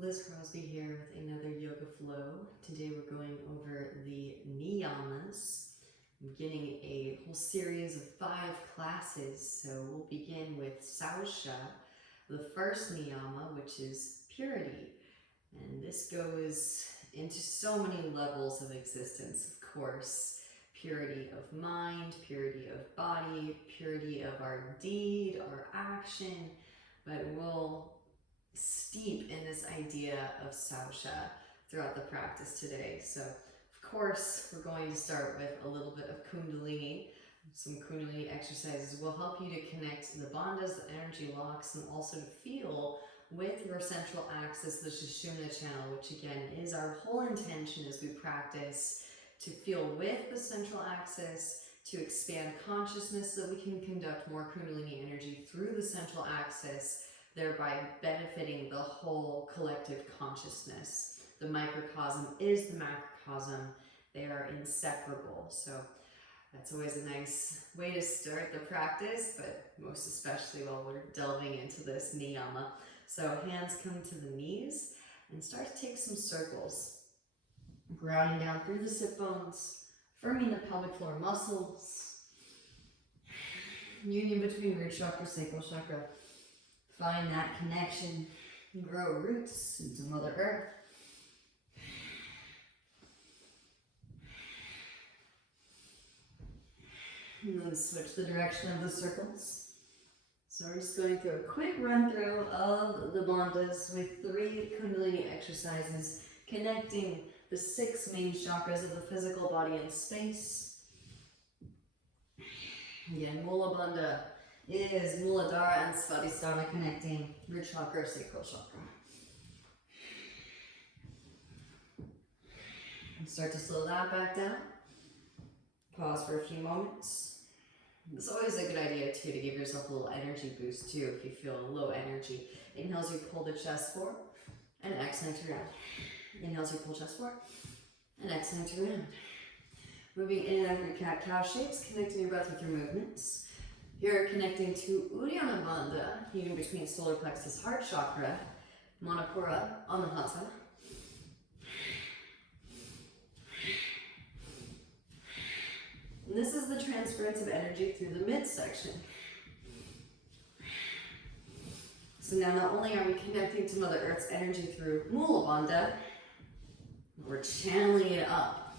Liz Crosby here with another Yoga Flow. Today we're going over the niyamas. I'm beginning a whole series of 5 classes. So we'll begin with Saucha, the first niyama, which is purity. And this goes into so many levels of existence, of course. Purity of mind, purity of body, purity of our deed, our action. But we'll steep in this idea of Saucha throughout the practice today. So, of course, we're going to start with a little bit of Kundalini. Some Kundalini exercises will help you to connect the bandhas, the energy locks, and also to feel with your central axis, the Sushumna channel, which again is our whole intention as we practice to feel with the central axis, to expand consciousness so that we can conduct more Kundalini energy through the central axis, thereby benefiting the whole collective consciousness. The microcosm is the macrocosm. They are inseparable. So that's always a nice way to start the practice, but most especially while we're delving into this niyama. So hands come to the knees and start to take some circles. Grounding down through the sit bones, firming the pelvic floor muscles. Union between root chakra, sacral chakra. Find that connection, grow roots into Mother Earth. And then switch the direction of the circles. So we're just going through a quick run through of the bandhas with 3 Kundalini exercises, connecting the 6 main chakras of the physical body and space. Again, Mula Bandha is Muladhara and Svadhisthana, connecting root chakra, sacral chakra. And start to slow that back down. Pause for a few moments. It's always a good idea too to give yourself a little energy boost too if you feel low energy. Inhales, you pull the chest forward and exhale to round. Inhales, you pull chest forward and exhale to round. Moving in and out of your cat-cow shapes, connecting your breath with your movements. Here, connecting to Uddiyana Bandha, union between solar plexus, heart chakra, Manipura, Anahata. And this is the transference of energy through the midsection. So now not only are we connecting to Mother Earth's energy through Mula Bandha, we're channeling it up.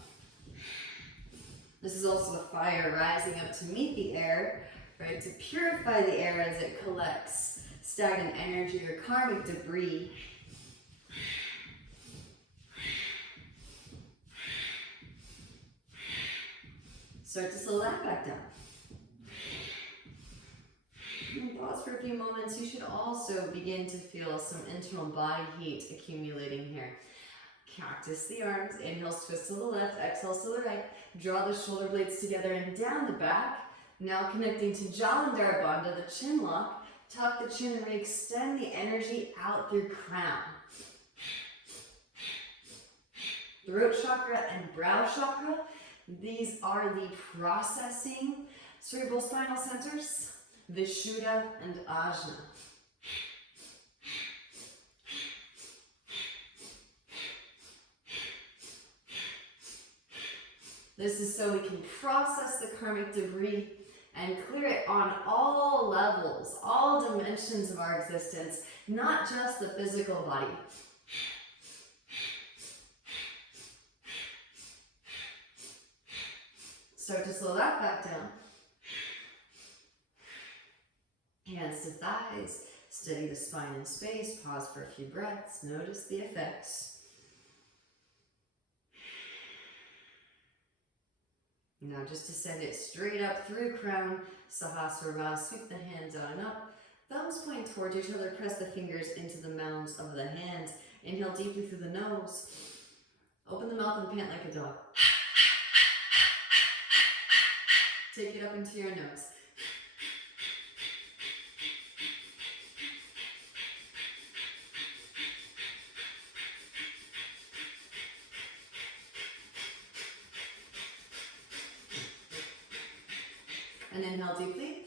This is also the fire rising up to meet the air, right, to purify the air as it collects stagnant energy or karmic debris. Start to slow that back down. And pause for a few moments. You should also begin to feel some internal body heat accumulating here. Cactus the arms, inhales, twist to the left, exhales to the right. Draw the shoulder blades together and down the back. Now connecting to Jalandhara Bandha, the chin lock. Tuck the chin and re-extend the energy out through crown. Throat chakra and brow chakra. These are the processing cerebral spinal centers, Vishuddha and Ajna. This is so we can process the karmic debris and clear it on all levels, all dimensions of our existence, not just the physical body. Start to slow that back down. Hands to thighs, steady the spine in space, pause for a few breaths, notice the effects. Now just to send it straight up through crown, Sahasrara, sweep the hands out and up. Thumbs point towards each other, press the fingers into the mounds of the hands. Inhale deeply through the nose. Open the mouth and pant like a dog. Take it up into your nose. And inhale deeply.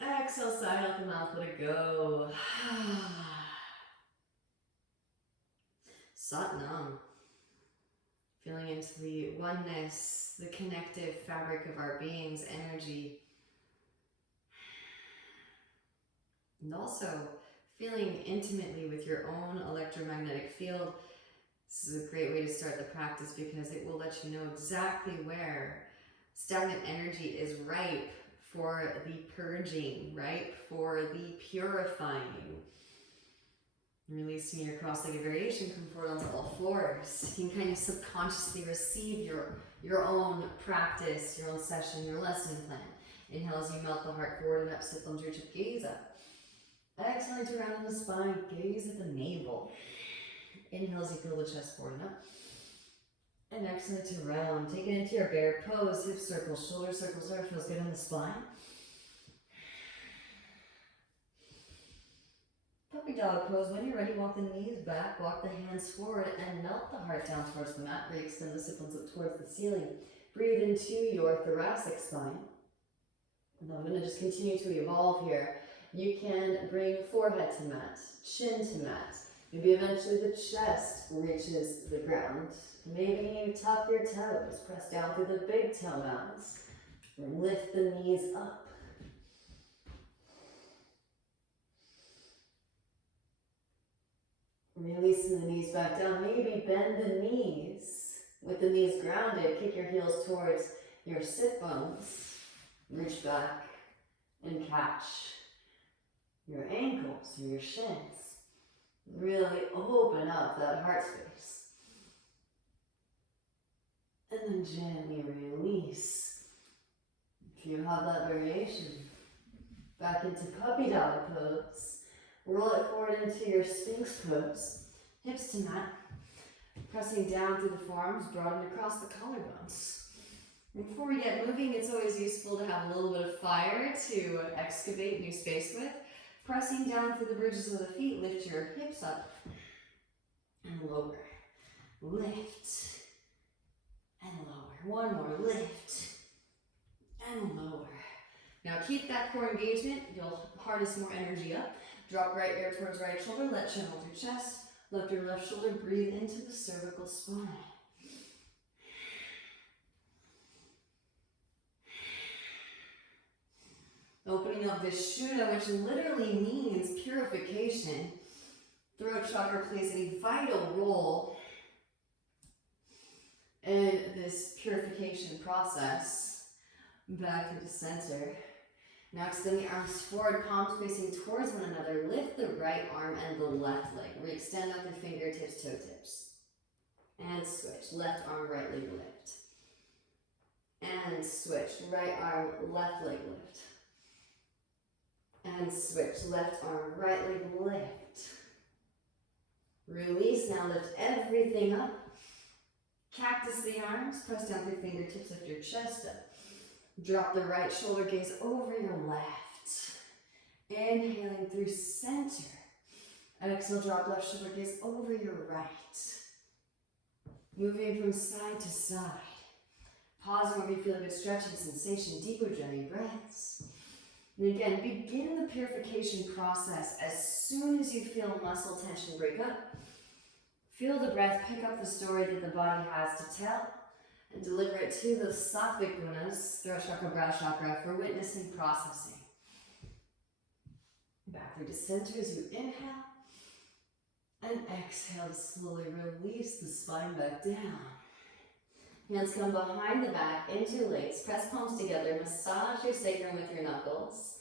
Exhale, sigh out the mouth, let it go. Satnam. Feeling into the oneness, the connective fabric of our being's energy. And also feeling intimately with your own electromagnetic field. This is a great way to start the practice because it will let you know exactly where stagnant energy is ripe for the purging, ripe for the purifying. Releasing your cross-legged variation, come forward onto all fours. You can kind of subconsciously receive your own practice, your own session, your lesson plan. Inhale as you melt the heart forward and up, sit thumbs, reach up, gaze up. Exhale to round the spine, gaze at the navel. Inhale as you pull the chest forward and up. And exhale to round. Take it into your bear pose, hip circles, shoulder circles, there. Feels good in the spine. Puppy dog pose. When you're ready, walk the knees back, walk the hands forward, and melt the heart down towards the mat. Re-extend the sit bones up towards the ceiling. Breathe into your thoracic spine. And I'm going to just continue to evolve here. You can bring forehead to mat, chin to mat. Maybe eventually the chest reaches the ground. Maybe you tuck your toes, press down through the big toe mounds. Lift the knees up. Releasing the knees back down. Maybe bend the knees. With the knees grounded, kick your heels towards your sit bones. Reach back and catch your ankles or your shins. Really open up that heart space. And then gently release. If you have that variation, back into puppy dog pose. Roll it forward into your Sphinx pose. Hips to mat. Pressing down through the forearms, broaden across the collarbones. Before we get moving, it's always useful to have a little bit of fire to excavate new space with. Pressing down through the bridges of the feet, lift your hips up and lower. Lift and lower. One more, lift and lower. Now keep that core engagement. You'll harness more energy up. Drop right ear towards right shoulder, let chin hold your chest. Lift your left shoulder, breathe into the cervical spine. Opening up Vishuddha, which literally means purification. Throat chakra plays a vital role in this purification process. Back into center. Now extend the arms forward, palms facing towards one another. Lift the right arm and the left leg. Re-extend out the fingertips, toe tips. And switch. Left arm, right leg lift. And switch. Right arm, left leg lift. And switch. Left arm, right leg lift. Release. Now lift everything up. Cactus the arms. Press down through fingertips. Lift your chest up. Drop the right shoulder, gaze over your left. Inhaling through center. Exhale, drop left shoulder, gaze over your right. Moving from side to side. Pause when you feel a good stretching sensation. Deep ujjayi breaths. And again, begin the purification process as soon as you feel muscle tension break up. Feel the breath pick up the story that the body has to tell. And deliver it to the sattvic gunas, throat chakra, brow chakra, for witnessing, processing. Back through to center as you inhale. And exhale to slowly release the spine back down. Hands come behind the back, interlace, press palms together, massage your sacrum with your knuckles.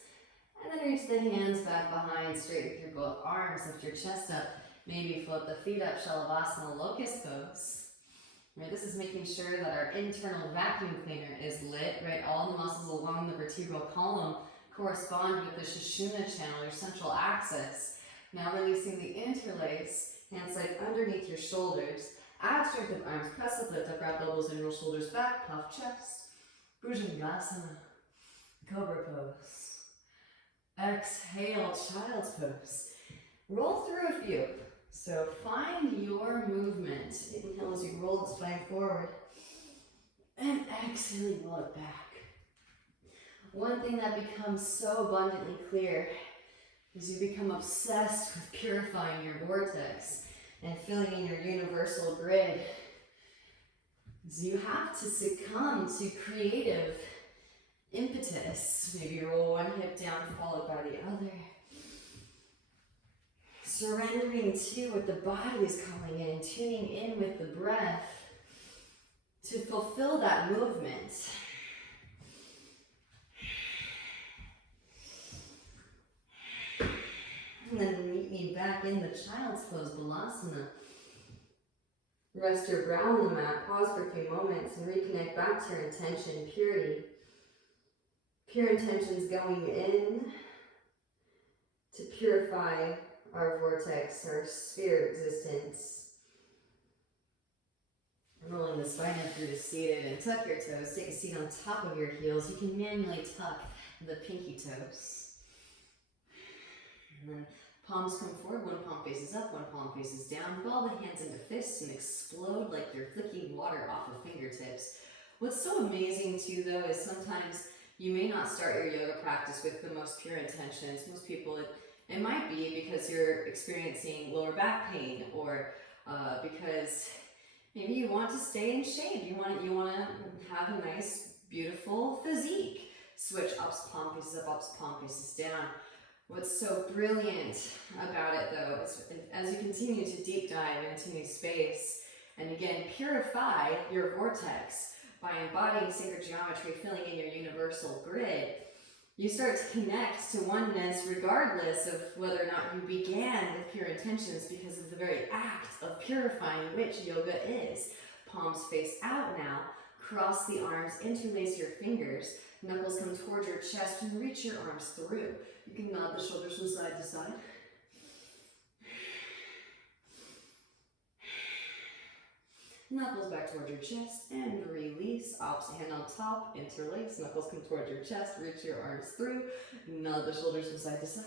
And then reach the hands back behind, straight with your both arms, lift your chest up. Maybe float the feet up, Shalabhasana, locust pose. Right, this is making sure that our internal vacuum cleaner is lit, right? All the muscles along the vertebral column correspond with the Sushumna channel, your central axis. Now releasing the interlace, hands like underneath your shoulders. Add strength of arms, press up, lift up, wrap elbows and roll shoulders back, puff chest. Bhujangasana, cobra pose. Exhale, child's pose. Roll through a few. So find your movement. Inhale as you roll the spine forward. And exhale, you roll it back. One thing that becomes so abundantly clear is you become obsessed with purifying your vortex. and filling in your universal grid. So you have to succumb to creative impetus. Maybe roll one hip down followed by the other. Surrendering to what the body is calling in, tuning in with the breath to fulfill that movement. And then meet me back in the child's pose, Balasana. Rest your brow on the mat, pause for a few moments, and reconnect back to your intention, purity. Pure intentions going in to purify our vortex, our sphere of existence. Rolling the spine up through to seated, and tuck your toes. Take a seat on top of your heels. You can manually tuck the pinky toes. And then palms come forward, one palm faces up, one palm faces down. Ball the hands into fists and explode like you're flicking water off of fingertips. What's so amazing too though is sometimes you may not start your yoga practice with the most pure intentions. Most people, it might be because you're experiencing lower back pain, or because maybe you want to stay in shape. You want to have a nice, beautiful physique. Switch ups, palm faces up, ups, palm faces down. What's so brilliant about it though is as you continue to deep dive into new space and again purify your vortex by embodying sacred geometry, filling in your universal grid, you start to connect to oneness regardless of whether or not you began with pure intentions, because of the very act of purifying, which yoga is. Palms face out now, cross the arms, interlace your fingers, knuckles come towards your chest and reach your arms through. You can nod the shoulders from side to side. Knuckles back towards your chest and release. Opposite hand on top, interlace. Knuckles come towards your chest, reach your arms through. Nod the shoulders from side to side.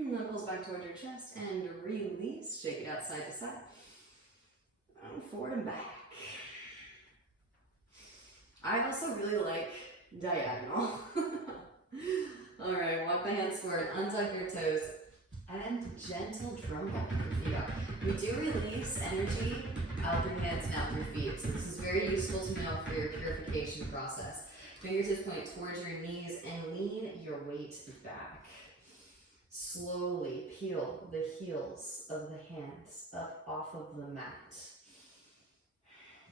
Knuckles back towards your chest and release. Shake it out side to side. And forward and back. I also really like diagonal. Alright, walk the hands forward, untuck your toes, and gentle drum walk your feet up. We do release energy out through hands and out through feet, so this is very useful to know for your purification process. Fingertips point towards your knees and lean your weight back. Slowly peel the heels of the hands up off of the mat.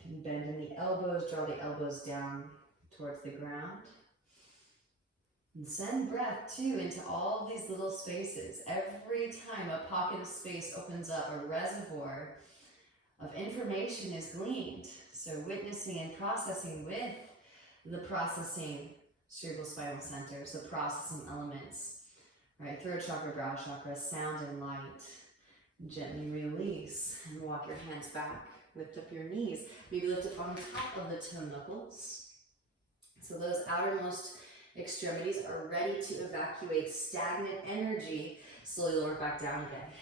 You can bend in the elbows, draw the elbows down towards the ground. And send breath too into all these little spaces. Every time a pocket of space opens up, a reservoir of information is gleaned. So witnessing and processing with the processing cerebral spinal centers, the processing elements, right? Throat chakra, brow chakra, sound and light. Gently release and walk your hands back. Lift up your knees. Maybe lift up on top of the toe knuckles. So those outermost extremities are ready to evacuate stagnant energy. Slowly lower back down again.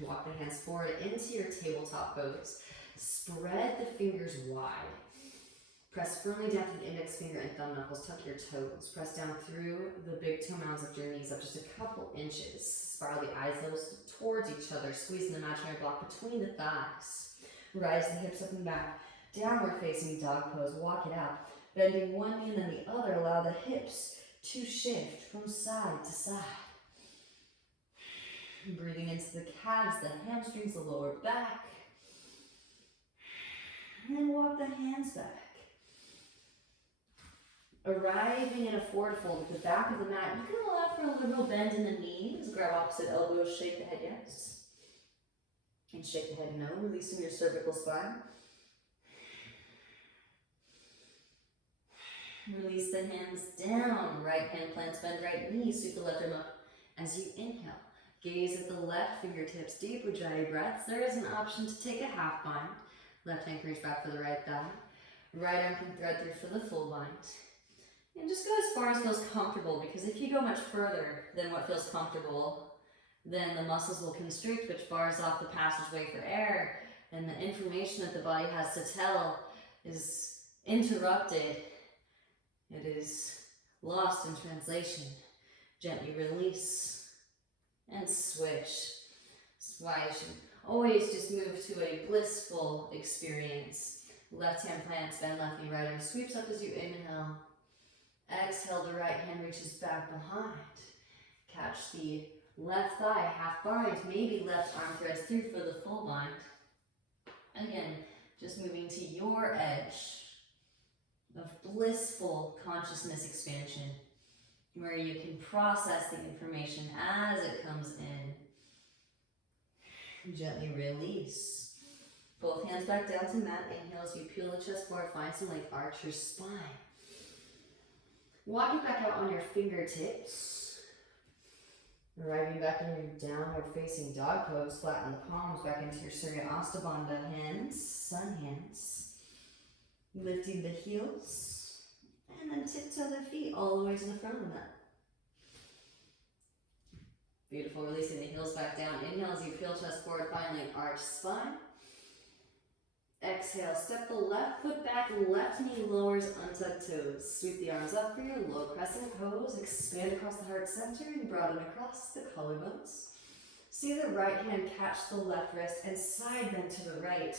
Walk the hands forward into your tabletop pose. Spread the fingers wide. Press firmly down to the index finger and thumb knuckles. Tuck your toes. Press down through the big toe mounds of your knees up just a couple inches. Spiral the eyes levels towards each other. Squeeze an imaginary block between the thighs. Rise the hips up and back. Downward facing dog pose. Walk it out. Bending one knee and then the other. Allow the hips to shift from side to side. Breathing into the calves, the hamstrings, the lower back. And then walk the hands back. Arriving in a forward fold at the back of the mat, you can allow for a little bend in the knees. Grab opposite elbows, shake the head yes. And shake the head no, releasing your cervical spine. Release the hands down. Right hand plants, bend right knee, sweep the left arm up. As you inhale, gaze at the left fingertips, deep Ujjayi breaths. There is an option to take a half bind. Left hand can reach back for the right thigh. Right arm can thread through for the full bind. And just go as far as feels comfortable, because if you go much further than what feels comfortable, then the muscles will constrict, which bars off the passageway for air, and the information that the body has to tell is interrupted. It is lost in translation. Gently release. and switch. That's why you should always just move to a blissful experience. Left hand plants, bend left knee, right arm sweeps up as you inhale. Exhale, the right hand reaches back behind. Catch the left thigh, half bind, maybe left arm threads through for the full bind. Again, just moving to your edge of blissful consciousness expansion, where you can process the information as it comes in. Gently release. Both hands back down to mat. Inhale as you peel the chest forward, find some length, arch your spine. Walking back out on your fingertips. Arriving back in your downward facing dog pose. Flatten the palms back into your Surya Astabandha hands, sun hands. Lifting the heels. And then tiptoe the feet all the way to the front of the mat. Beautiful, releasing the heels back down. Inhale as you peel chest forward, finally arch spine. Exhale, step the left foot back, left knee lowers, untuck toes. Sweep the arms up for your low crescent pose. Expand across the heart center and broaden across the collarbones. See the right hand catch the left wrist and side bend to the right,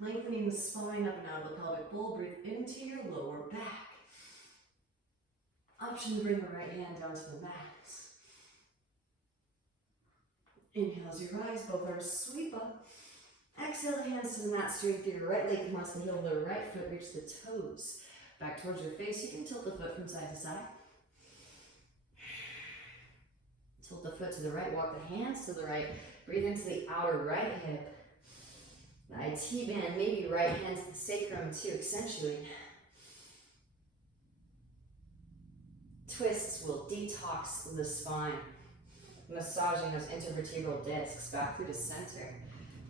lengthening the spine up and out of the pelvic bowl. Breathe into your lower back. Option to bring the right hand down to the mat. Inhale as you rise, both arms sweep up. Exhale, the hands to the mat, straight through your right leg. Come onto the heel of the right foot, reach the toes back towards your face. You can tilt the foot from side to side. Tilt the foot to the right, walk the hands to the right. Breathe into the outer right hip. The IT band, maybe right hand to the sacrum to accentuate. Twists will detox the spine. Massaging those intervertebral discs back through the center.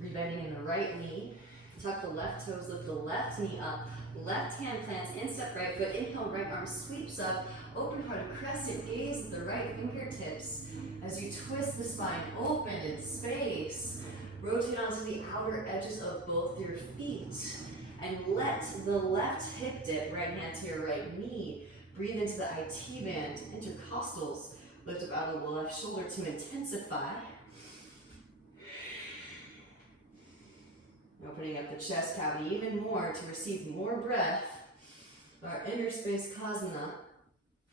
Rebending in the right knee. Tuck the left toes, lift the left knee up. Left hand plants, instep right foot. Inhale, right arm sweeps up. Open heart crescent, gaze at the right fingertips. As you twist the spine open in space. Rotate onto the outer edges of both your feet. And let the left hip dip, right hand to your right knee. Breathe into the IT band, intercostals. Lift up out of the left shoulder to intensify. Opening up the chest cavity even more to receive more breath. Our inner space Kasana.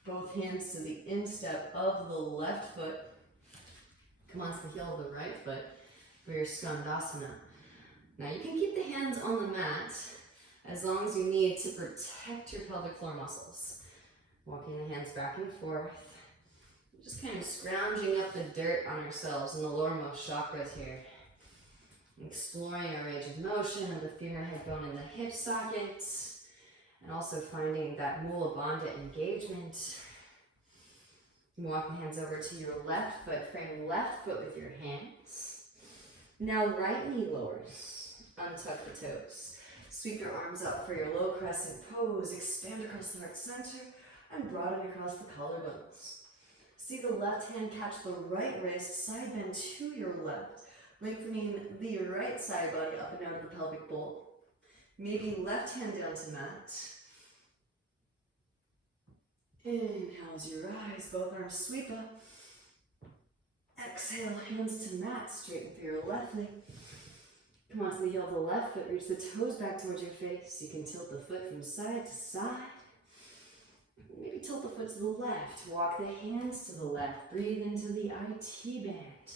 Both hands to the instep of the left foot. Come onto the heel of the right foot for your Skandasana. Now you can keep the hands on the mat as long as you need to protect your pelvic floor muscles. Walking the hands back and forth. Just kind of scrounging up the dirt on ourselves in the lowermost chakras here. Exploring a range of motion of the femur head bone in the hip sockets. And also finding that Mula Bandha engagement. Walk the hands over to your left foot. Frame left foot with your hands. Now right knee lowers. Untuck the toes. Sweep your arms up for your low crescent pose. Expand across the heart center and broaden across the collarbones. See the left hand catch the right wrist, side bend to your left, lengthening the right side body up and out of the pelvic bowl. Maybe left hand down to mat. Inhale as you rise, both arms sweep up. Exhale, hands to mat, straighten through your left leg. Come onto the heel of the left foot, reach the toes back towards your face. You can tilt the foot from side to side. Maybe tilt the foot to the left. Walk the hands to the left. Breathe into the IT band.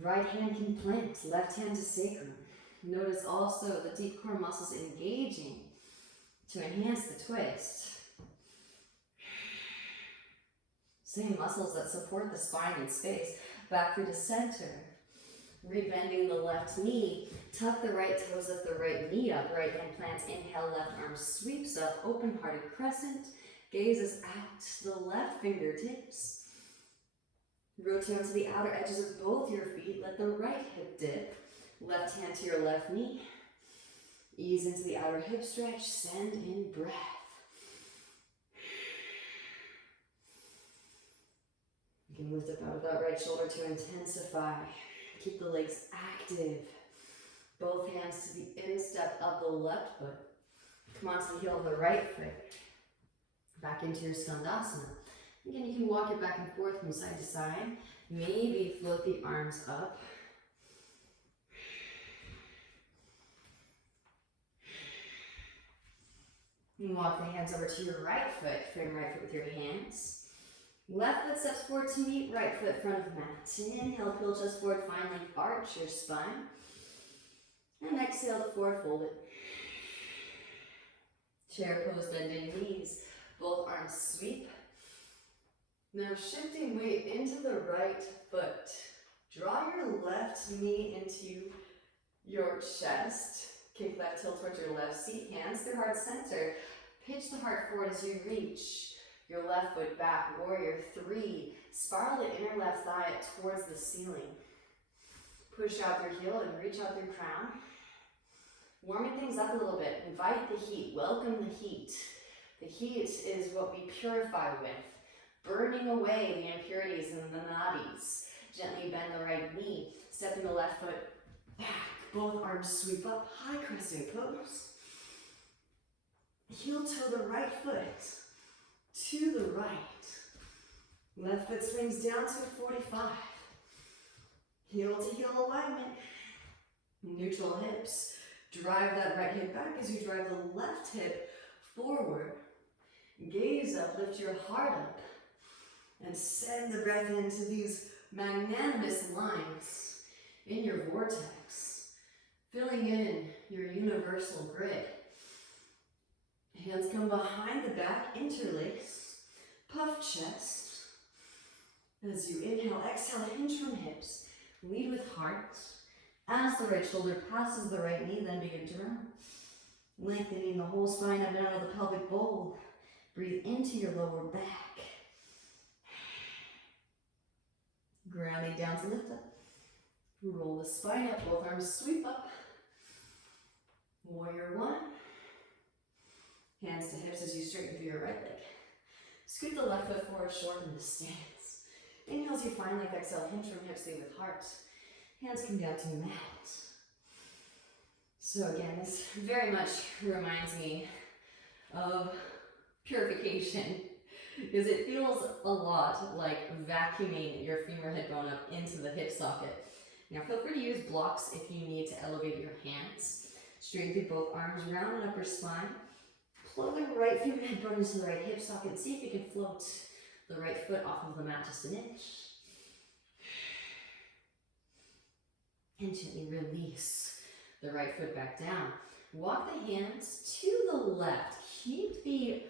Right hand can plant. Left hand to sacrum. Notice also the deep core muscles engaging to enhance the twist. Same muscles that support the spine in space. Back through the center. Rebending the left knee. Tuck the right toes, lift the right knee up. Right hand plants. Inhale, left arm sweeps up. Open hearted crescent. Gazes out the left fingertips. Rotate onto the outer edges of both your feet. Let the right hip dip. Left hand to your left knee. Ease into the outer hip stretch. Send in breath. You can lift up out of that right shoulder to intensify. Keep the legs active. Both hands to the instep of the left foot. Come onto the heel of the right foot. Back into your Skandasana. Again, you can walk it back and forth from side to side. Maybe float the arms up. And walk the hands over to your right foot. Frame right foot with your hands. Left foot steps forward to meet right foot front of mat. Inhale, pull chest forward, find length, arch your spine. And exhale to forward fold it. Chair pose, bending knees. Both arms sweep. Now shifting weight into the right foot. Draw your left knee into your chest. Kick left heel towards your left seat. Hands through heart center. Pitch the heart forward as you reach your left foot back. Warrior 3. Spiral the inner left thigh towards the ceiling. Push out through heel and reach out through crown. Warming things up a little bit. Invite the heat. Welcome the heat. The heat is what we purify with. Burning away the impurities in the nadis. Gently bend the right knee. Stepping the left foot back. Both arms sweep up. High crescent pose. Heel toe the right foot to the right. Left foot swings down to 45. Heel to heel alignment. Neutral hips. Drive that right hip back as you drive the left hip forward. Gaze up, lift your heart up. And send the breath into these magnanimous lines in your vortex. Filling in your universal grid. Hands come behind the back, interlace. Puff chest. As you inhale, exhale, hinge from hips. Lead with heart. As the right shoulder passes the right knee, then begin to round. Lengthening the whole spine up and out of the pelvic bowl. Breathe into your lower back. Grounding down to lift up. Roll the spine up, both arms sweep up. Warrior 1. Hands to hips as you straighten through your right leg. Scoot the left foot forward, shorten the stance. Inhale as you find length, exhale, hinge from hips, lead with heart. Hands come down to mat. So again, this very much reminds me of purification because it feels a lot like vacuuming your femur head bone up into the hip socket. Now feel free to use blocks if you need to elevate your hands. Straighten through both arms, round and upper spine. Float the right femur head bone into the right hip socket. See if you can float the right foot off of the mat just an inch. And gently release the right foot back down. Walk the hands to the left. Keep the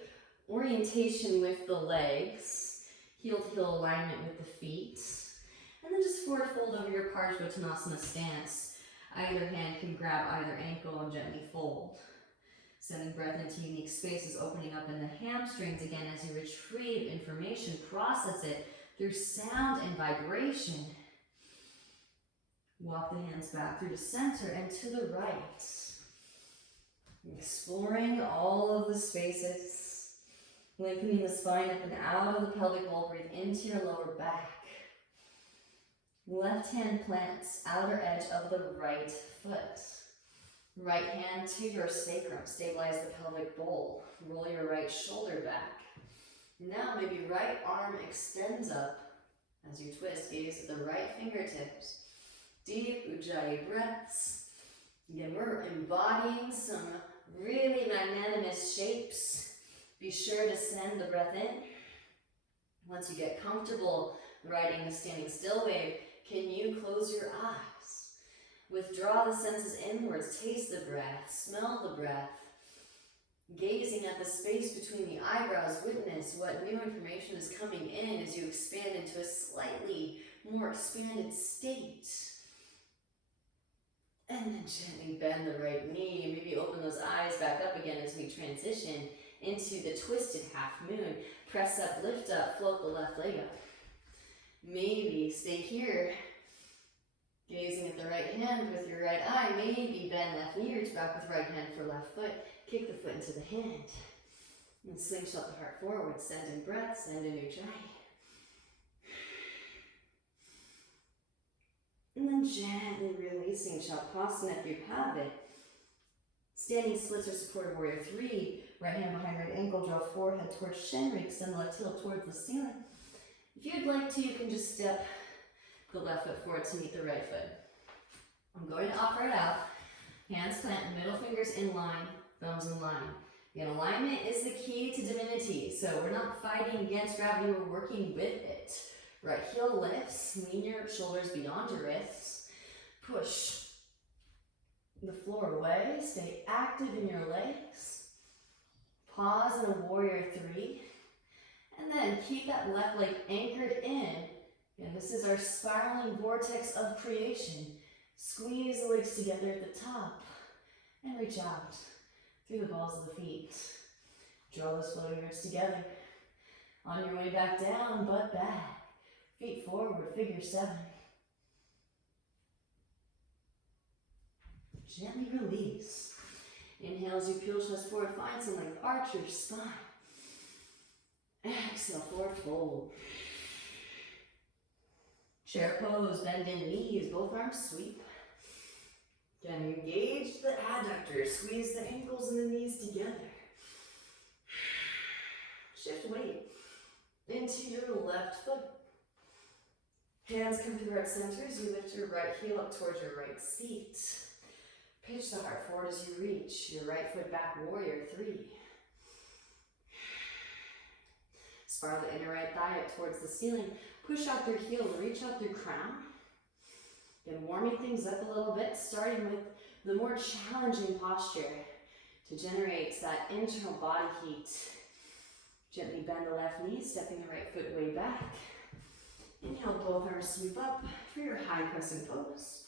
orientation with the legs. Heel to heel alignment with the feet. And then just forward fold over your Parsvottanasana stance. Either hand can grab either ankle and gently fold. Sending breath into unique spaces, opening up in the hamstrings again as you retrieve information, process it through sound and vibration. Walk the hands back through the center and to the right. Exploring all of the spaces. Lengthening the spine up and out of the pelvic bowl. Breathe into your lower back. Left hand plants outer edge of the right foot. Right hand to your sacrum. Stabilize the pelvic bowl. Roll your right shoulder back. Now maybe right arm extends up as you twist. Gaze at the right fingertips. Deep Ujjayi breaths. Again, we're embodying some really magnanimous shapes. Be sure to send the breath in. Once you get comfortable riding the standing still wave, can you close your eyes? Withdraw the senses inwards. Taste the breath. Smell the breath. Gazing at the space between the eyebrows, witness what new information is coming in as you expand into a slightly more expanded state. And then gently bend the right knee. Maybe open those eyes back up again as we transition into the twisted half moon. Press up, lift up, float the left leg up. Maybe stay here. Gazing at the right hand with your right eye. Maybe bend left knee, reach back with right hand for left foot. Kick the foot into the hand. And slingshot the heart forward. Send in breath, send in Ujjayi. And then gently releasing Shavasana if you have it. Standing splits or supported warrior 3. Right hand behind right ankle, draw forehead towards shin, extend the left heel towards the ceiling. If you'd like to, you can just step the left foot forward to meet the right foot. I'm going to offer it out. Hands plant, middle fingers in line, thumbs in line. Again, alignment is the key to divinity. So we're not fighting against gravity, we're working with it. Right heel lifts, lean your shoulders beyond your wrists. Push the floor away, stay active in your legs. Pause in a warrior three. And then keep that left leg anchored in. And this is our spiraling vortex of creation. Squeeze the legs together at the top and reach out through the balls of the feet. Draw those floating ribs together. On your way back down, butt back. Feet forward, figure seven. Gently release. Inhale as you peel chest forward, find some length, arch your spine. Exhale, forward fold. Chair pose, bend in knees, both arms sweep. Again, engage the adductors, squeeze the ankles and the knees together. Shift weight into your left foot. Hands come to the right center as you lift your right heel up towards your right seat. Pitch the heart forward as you reach your right foot back, warrior three. Spiral the inner right thigh up towards the ceiling. Push out through heel, reach out through crown. Again, warming things up a little bit, starting with the more challenging posture to generate that internal body heat. Gently bend the left knee, stepping the right foot way back. Inhale, both arms sweep up for your high crescent pose.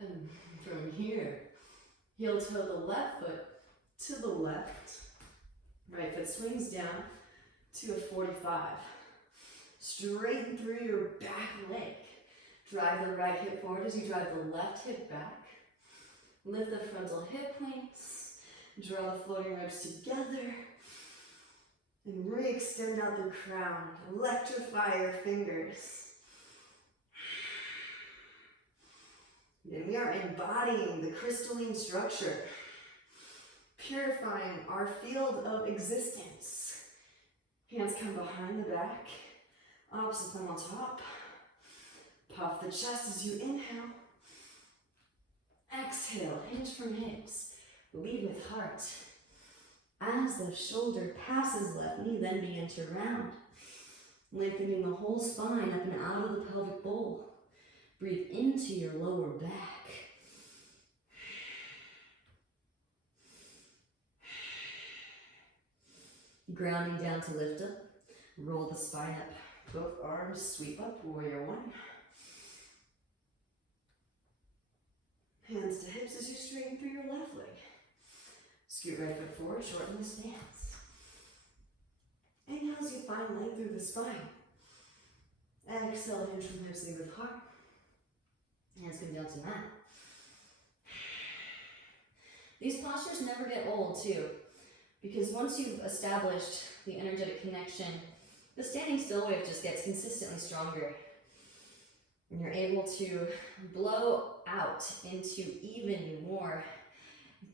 And from here, heel toe the left foot to the left. Right foot swings down to a 45. Straighten through your back leg. Drive the right hip forward as you drive the left hip back. Lift the frontal hip points. Draw the floating ribs together. And re-extend out the crown. Electrify your fingers. Then we are embodying the crystalline structure. Purifying our field of existence. Hands come behind the back. Opposite thumb on top. Puff the chest as you inhale. Exhale, hinge from hips. Lead with heart. As the shoulder passes left knee, then begin to round. Lengthening the whole spine up and out of the pelvic bowl. Breathe into your lower back. Grounding down to lift up. Roll the spine up. Both arms sweep up, warrior one. Hands to hips as you straighten through your left leg. Scoot right foot forward, shorten the stance. Inhale as you find length through the spine. Exhale, hinge from hips, lead with heart. Hands come down to mat. These postures never get old too, because once you've established the energetic connection, the standing still wave just gets consistently stronger. And you're able to blow out into even more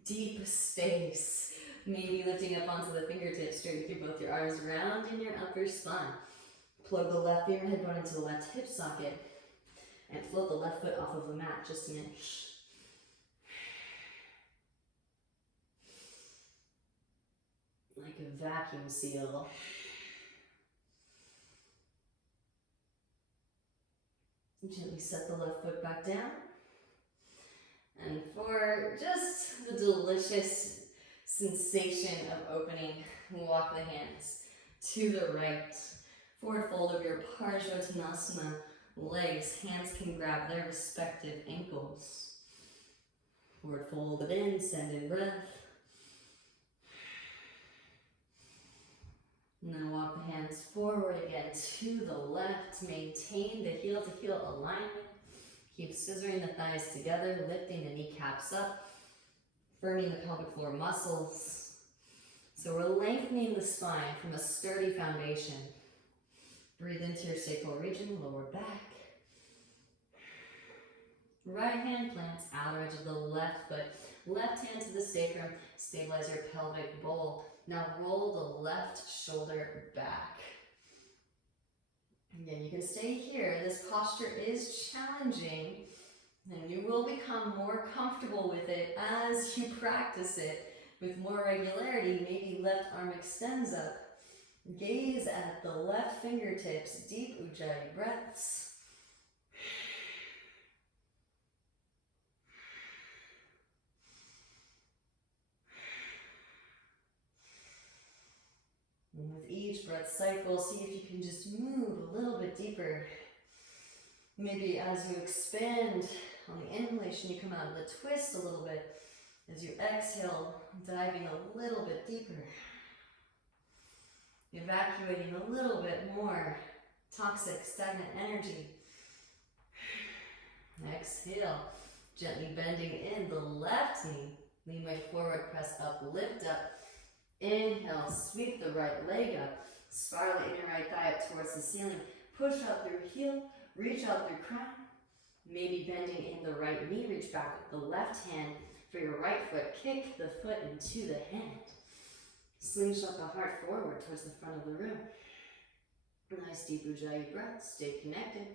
deep space. Maybe lifting up onto the fingertips, straight through both your arms, round in your upper spine. Plug the left femur head bone into the left hip socket. And float the left foot off of the mat just an inch. Like a vacuum seal. Gently set the left foot back down. And for just the delicious sensation of opening, walk the hands to the right. Forward fold of your Parsvottanasana legs. Hands can grab their respective ankles. Forward fold it in, send in breath. And then walk the hands forward again to the left. Maintain the heel to heel alignment. Keep scissoring the thighs together, lifting the kneecaps up, firming the pelvic floor muscles. So we're lengthening the spine from a sturdy foundation. Breathe into your sacral region, lower back. Right hand plants outer edge of the left foot. Left hand to the sacrum, stabilize your pelvic bowl. Now roll the left shoulder back. Again, you can stay here. This posture is challenging, and you will become more comfortable with it as you practice it with more regularity. Maybe left arm extends up. Gaze at the left fingertips, deep ujjayi breaths. And with each breath cycle, see if you can just move a little bit deeper. Maybe as you expand on the inhalation, you come out of the twist a little bit. As you exhale, diving a little bit deeper. Evacuating a little bit more toxic, stagnant energy. Exhale, gently bending in the left knee. Lean weight forward, press up, lift up. Inhale, sweep the right leg up. Spiral the inner right thigh up towards the ceiling. Push out through heel, reach out through crown. Maybe bending in the right knee, reach back with the left hand for your right foot. Kick the foot into the hand. Slingshot the heart forward towards the front of the room. Nice deep ujjayi breath. Stay connected.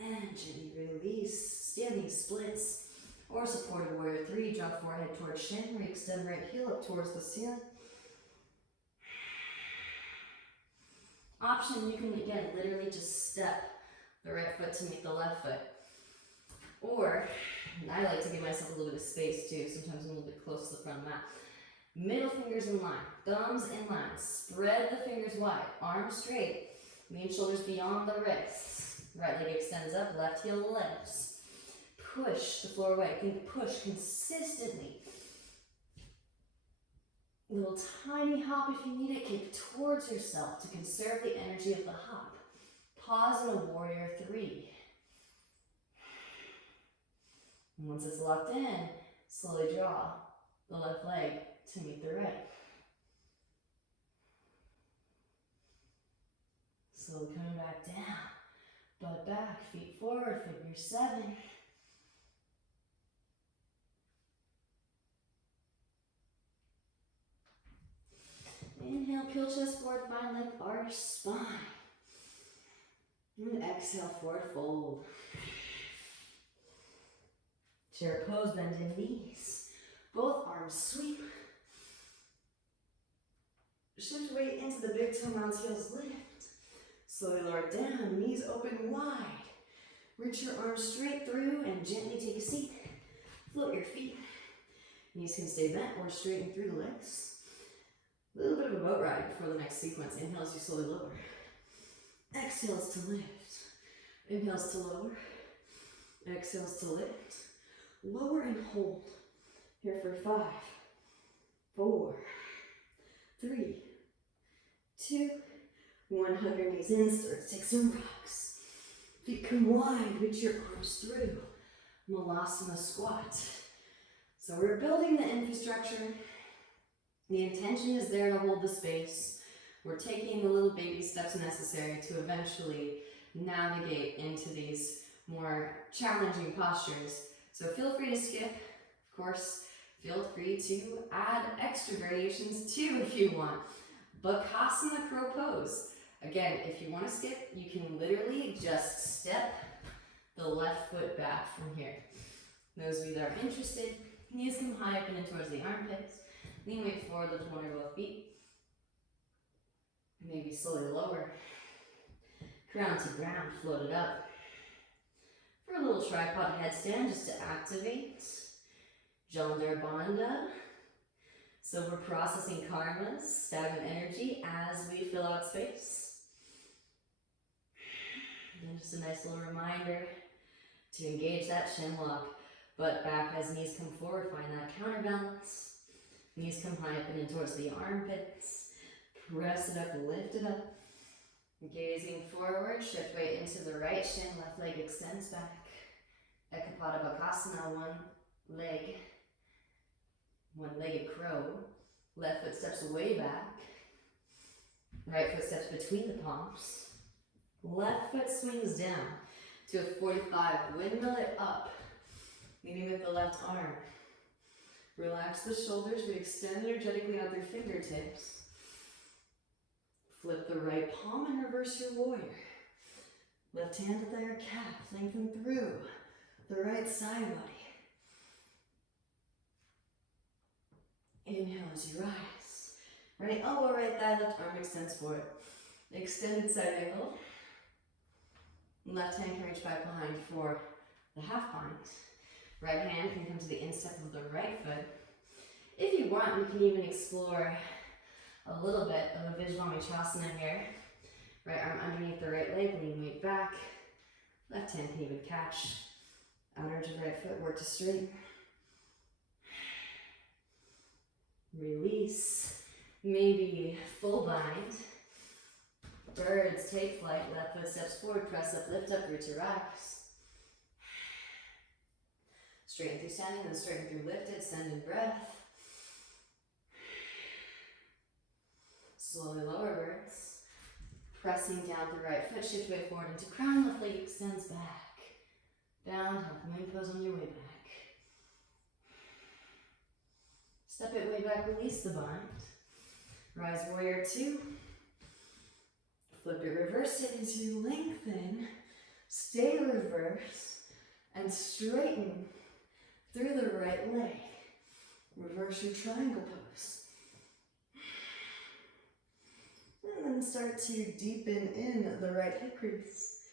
And gently release. Standing splits or supported warrior 3. Jump forehead towards shin. Re-extend right heel up towards the ceiling. Option, you can again literally just step the right foot to meet the left foot. Or, and I like to give myself a little bit of space too, sometimes I'm a little bit close to the front of the mat. Middle fingers in line, thumbs in line, spread the fingers wide, arms straight, main shoulders beyond the wrists. Right leg extends up, left heel lifts. Push the floor away, you can push consistently. A little tiny hop if you need it, kick towards yourself to conserve the energy of the hop. Pause in a warrior 3. And once it's locked in, slowly draw the left leg to meet the right. Slowly coming back down, butt back, feet forward, figure 7. Inhale, peel chest forward, find lip, arch spine. And exhale, forward fold. Chair pose, bend in knees. Both arms sweep. Shift weight into the big toe mounds, heels lift. Slowly lower down, knees open wide. Reach your arms straight through and gently take a seat. Float your feet. Knees can stay bent or straighten through the legs. A little bit of a boat ride before the next sequence. Inhales, you slowly lower. Exhales to lift. Inhales to lower. Exhales to lift. Lower and hold. Here for 5, 4, 3, 2, 1. Hug your knees in, start to take some rocks. Feet come wide, reach your arms through. Malasana squat. So we're building the infrastructure. The intention is there to hold the space. We're taking the little baby steps necessary to eventually navigate into these more challenging postures. So feel free to skip, of course. Feel free to add extra variations too if you want. Bakasana crow pose. Again, if you want to skip, you can literally just step the left foot back from here. Those of you that are interested, knees come high up and in towards the armpits. Lean weight forward, lift one or both feet. Maybe slowly lower. Ground to ground, float it up. For a little tripod headstand just to activate. Jalandhar Bandha. So we're processing karmas, stagnant energy as we fill out space. And just a nice little reminder to engage that chin lock. Butt back as knees come forward, find that counterbalance. Knees come high up and in towards the armpits. Press it up, lift it up. Gazing forward, shift weight into the right shin, left leg extends back. Ekapada Bakasana, one-legged crow. Left foot steps way back. Right foot steps between the palms. Left foot swings down to a 45. Windmill it up, leading with the left arm. Relax the shoulders, but extend energetically out through fingertips. Flip the right palm and reverse your warrior. Left hand at the inner calf, lengthen through the right side body. Inhale as you rise. Right elbow, right thigh, left arm extends forward. Extended side angle. Left hand can reach back behind for the half bind. Right hand can come to the instep of the right foot. If you want, we can even explore a little bit of a Vajrayana here. Right arm underneath the right leg, lean weight back. Left hand can even catch outer edge of right foot, work to straighten. Release, maybe full bind. Birds take flight, left foot steps forward, press up, lift up, root to rise. Straighten through standing, then straighten through lifted, send in breath. Slowly lower birds. Pressing down the right foot, shift weight forward into crown, left leg extends back. Down, half moon pose on your way back. Step it way back, release the bind. Rise warrior 2. Flip it, reverse it as you lengthen. Stay reverse and straighten through the right leg. Reverse your triangle pose. And then start to deepen in the right hip crease.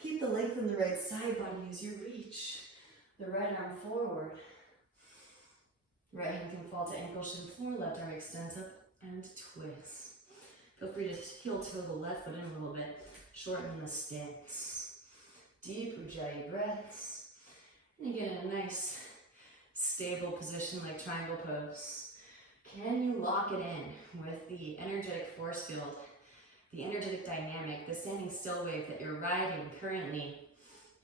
Keep the length in the right side body as you reach the right arm forward. Right hand can fall to ankle, shin floor, left arm extends up and twist. Feel free to heel toe the left foot in a little bit. Shorten the stance. Deep Ujjayi breaths. And you get in a nice stable position like triangle pose. Can you lock it in with the energetic force field, the energetic dynamic, the standing still wave that you're riding currently?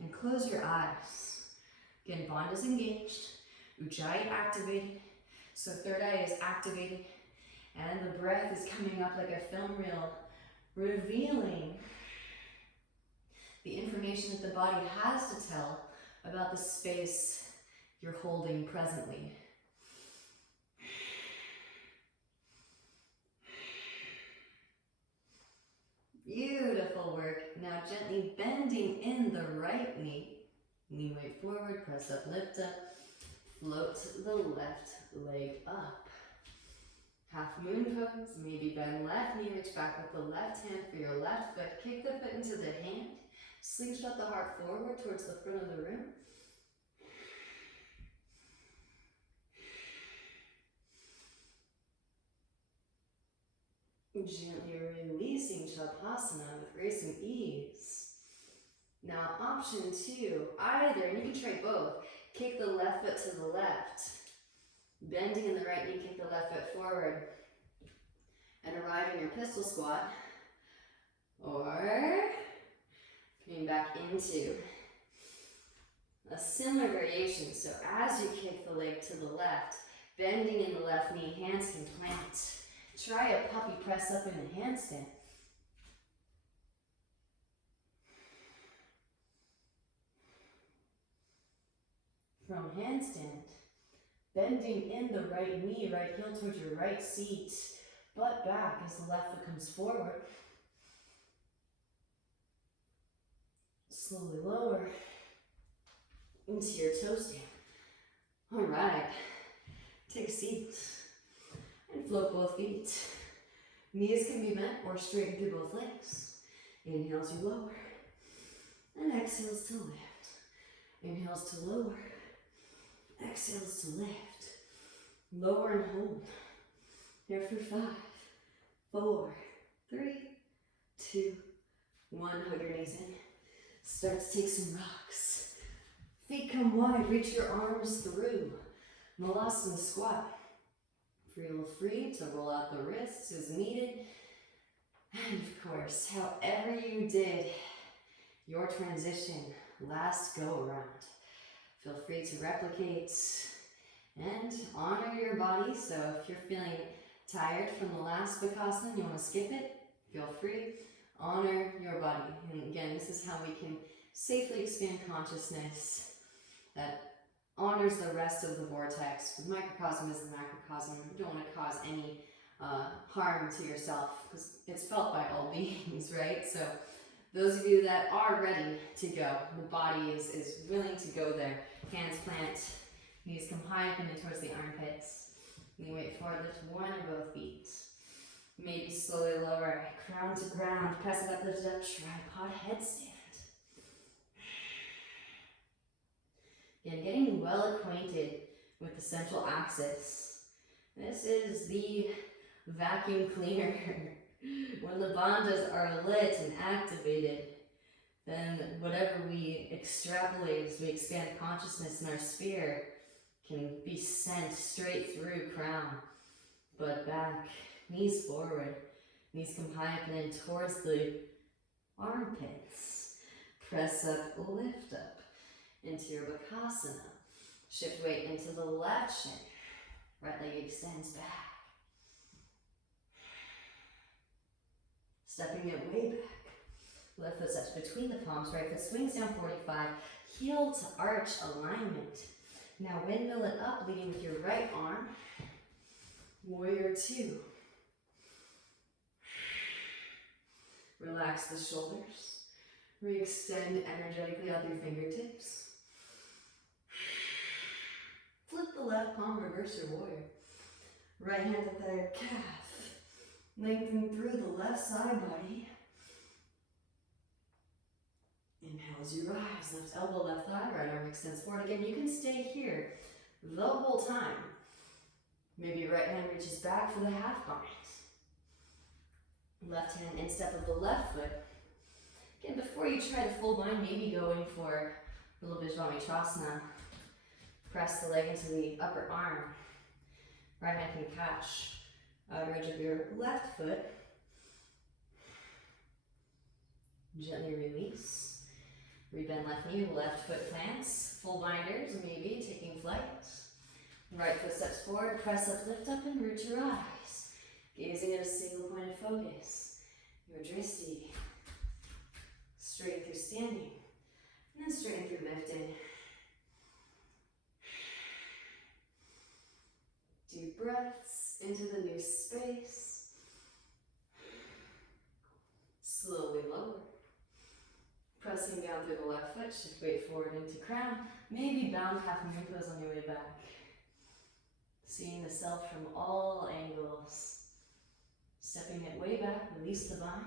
And close your eyes. Again, Bond is engaged. Ujjayi activated. So third eye is activated. And the breath is coming up like a film reel, revealing the information that the body has to tell about the space you're holding presently. Beautiful work. Now gently bending in the right knee. Lean weight forward, press up, lift up. Float the left leg up. Half moon pose, maybe bend left knee, reach back with the left hand for your left foot. Kick the foot into the hand. Slingshot the heart forward towards the front of the room. Gently releasing Shavasana with grace and ease. Now option 2, either, and you can try both, kick the left foot to the left. Bending in the right knee, kick the left foot forward and arrive in your pistol squat. Or coming back into a similar variation. So as you kick the leg to the left, bending in the left knee, hands can plant. Try a puppy press up in a handstand. From handstand, bending in the right knee, right heel towards your right seat, butt back as the left foot comes forward. Slowly lower into your toe stand. All right, take a seat and float both feet. Knees can be bent or straightened through both legs. Inhales you lower and exhales to lift. Inhales to lower. Exhales to lift. Lower and hold. Here for 5, 4, 3, 2, 1. Hug your knees in. Start to take some rocks. Feet come wide. Reach your arms through. Malasana squat. Feel free to roll out the wrists as needed. And of course, however you did your transition last go around, feel free to replicate and honor your body. So if you're feeling tired from the last Bakasana, you want to skip it, feel free. Honor your body. And again, this is how we can safely expand consciousness that honors the rest of the vortex. The microcosm is the macrocosm. You don't want to cause any harm to yourself because it's felt by all beings, right? So those of you that are ready to go, the body is willing to go there. Hands plant, knees come high up and in towards the armpits. You wait forward, lift one or both feet. Maybe slowly lower, crown to ground, press it up, lift it up, tripod headstand. Again, getting well acquainted with the central axis. This is the vacuum cleaner. When the bandhas are lit and activated, then whatever we extrapolate as we expand consciousness in our sphere can be sent straight through crown, butt back, knees forward, knees come high up and in towards the armpits. Press up, lift up into your bakasana. Shift weight into the left shin. Right leg extends back. Stepping it way back. Left foot steps between the palms, right foot swings down 45. Heel to arch alignment. Now windmill it up, leading with your right arm. Warrior two. Relax the shoulders. Re-extend energetically out through fingertips. Flip the left palm, reverse your warrior. Right hand to third calf. Lengthen through the left side body. Inhale as you rise. Left elbow, left thigh, right arm extends forward. Again, you can stay here the whole time. Maybe right hand reaches back for the half bind. Left hand instep of the left foot. Again, before you try the full bind, maybe going for a little Vajrayana. Press the leg into the upper arm. Right hand can catch outer edge of your left foot. Gently release. Rebend left knee, left foot plants. Full binders, maybe taking flight. Right foot steps forward, press up, lift up, and root your eyes. Gazing at a single point of focus. Your drishti. Straight through standing. And then straight through lifting. Deep breaths into the new space. Slowly lower. Pressing down through the left foot, shift weight forward into crown. Maybe bound half moon pose on your way back. Seeing the self from all angles. Stepping it way back, release the bind.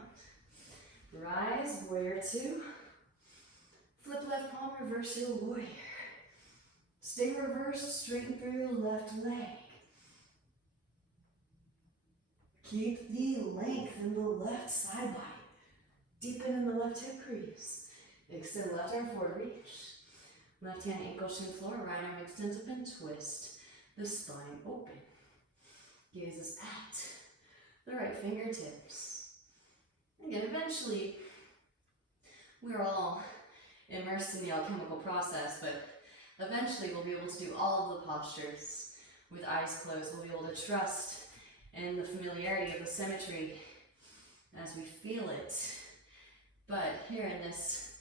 Rise, warrior two. Flip left palm, reverse your warrior. Stay reversed, straighten through the left leg. Keep the length in the left side body. Deepen in the left hip crease. Extend left arm forward, reach. Left hand ankle shin floor, right arm extends up and twist. The spine open. Gazes at the right fingertips. Again, eventually, we're all immersed in the alchemical process, but eventually we'll be able to do all of the postures with eyes closed. We'll be able to trust in the familiarity of the symmetry as we feel it. But here in this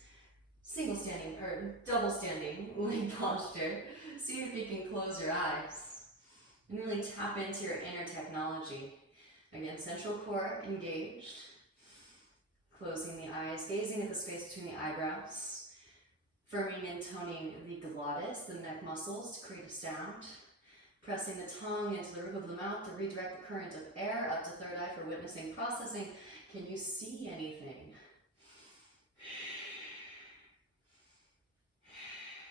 single standing or double standing leg posture, see if you can close your eyes and really tap into your inner technology. Again, central core engaged. Closing the eyes, gazing at the space between the eyebrows. Firming and toning the glottis, the neck muscles, to create a sound. Pressing the tongue into the roof of the mouth to redirect the current of air up to third eye for witnessing, processing. Can you see anything?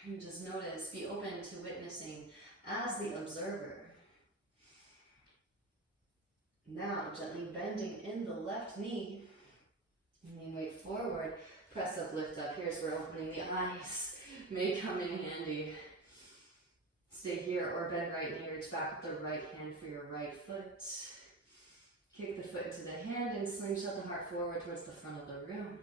And just notice, be open to witnessing as the observer. Now, gently bending in the left knee. And then weight forward, press up, lift up. Here's where opening the eyes may come in handy. Stay here or bend right knee, reach back with the right hand for your right foot. Kick the foot into the hand and slingshot the heart forward towards the front of the room.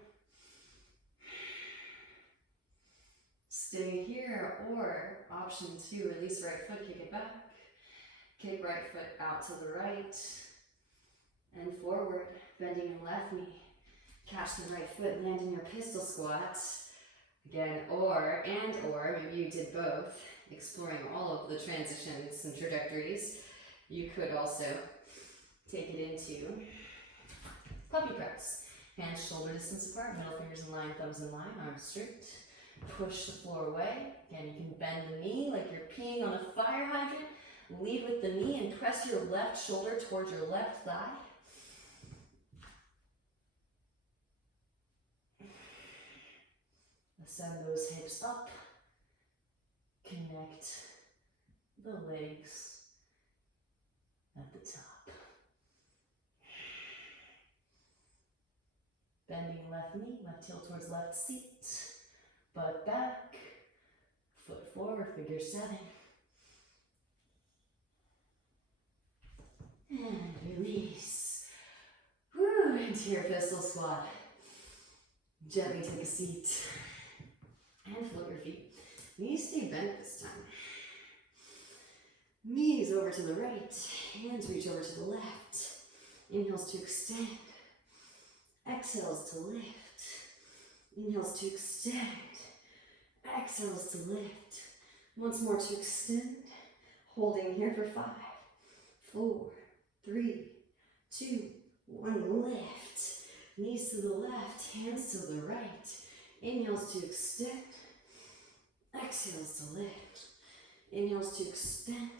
Stay here, or option two, release right foot, kick it back. Kick right foot out to the right and forward, bending in left knee. Catch the right foot, land in your pistol squat. Again, or maybe you did both, exploring all of the transitions and trajectories. You could also take it into puppy press. Hands shoulder distance apart, middle fingers in line, thumbs in line, arms straight. Push the floor away. Again, you can bend the knee like you're peeing on a fire hydrant. Lead with the knee and press your left shoulder towards your left thigh. Send those hips up. Connect the legs at the top. Bending left knee, left heel towards left seat. Butt back. Foot forward, figure 7. And release. Woo, into your pistol squat. Gently take a seat. And float your feet. Knees stay bent this time. Knees over to the right. Hands reach over to the left. Inhales to extend. Exhales to lift. Inhales to extend. Exhales to lift. Once more to extend. Holding here for 5, 4, 3, 2, 1. Lift. Knees to the left. Hands to the right. Inhales to extend. Exhales to lift. Inhales to extend.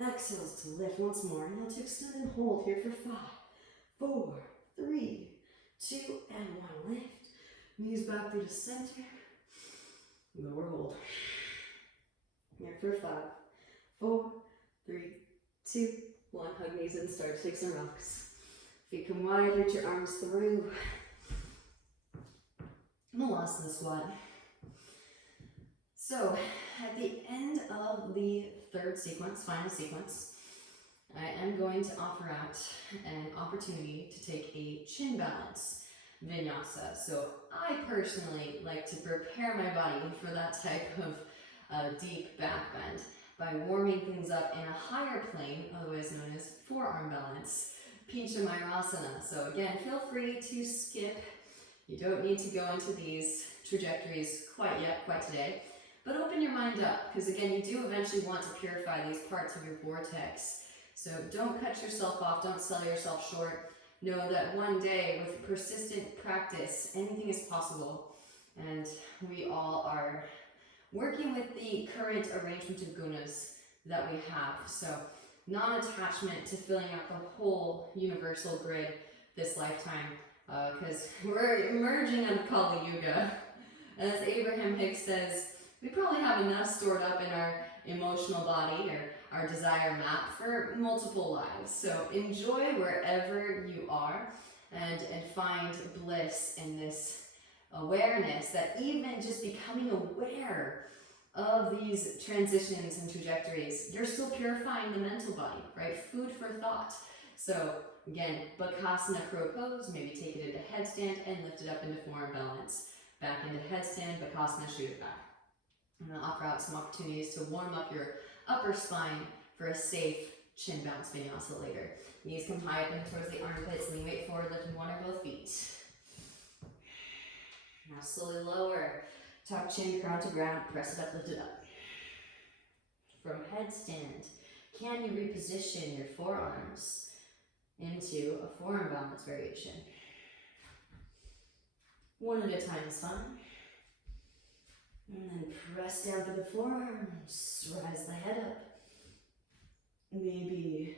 Exhales to lift. Once more. Inhale to extend and hold here for 5, 4, 3, 2, and 1. Lift. Knees back through the center. Lower hold. Here for 5, 4, 3, 2, 1. Hug knees in. Start to take some rocks. Feet come wide. Reach your arms through. Malasana squat. So, at the end of the third sequence, final sequence, I am going to offer out an opportunity to take a chin balance vinyasa. So, I personally like to prepare my body for that type of deep back bend by warming things up in a higher plane, otherwise known as forearm balance, Pincha Mayurasana. So again, feel free to skip. You don't need to go into these trajectories quite yet, quite today, but open your mind up, because again, you do eventually want to purify these parts of your vortex. So don't cut yourself off, don't sell yourself short. Know that one day, with persistent practice, anything is possible, and we all are working with the current arrangement of gunas that we have. So non-attachment to filling out the whole universal grid this lifetime, because we're emerging out of Kali Yuga. As Abraham Hicks says, we probably have enough stored up in our emotional body or our desire map for multiple lives. So enjoy wherever you are and find bliss in this awareness that even just becoming aware of these transitions and trajectories, you're still purifying the mental body, right? Food for thought. So again, Bakasana crow pose, maybe take it into headstand and lift it up into forearm balance. Back into headstand, Bakasana, shoot it back. I'm going to offer out some opportunities to warm up your upper spine for a safe chin bounce vinyasa later. Knees come high up and towards the armpits, lean weight forward, lifting one or both feet. Now slowly lower, tuck chin, crown to ground, press it up, lift it up. From headstand, can you reposition your forearms into a forearm balance variation? One at a time is fine. And then press down through the forearms, rise the head up. Maybe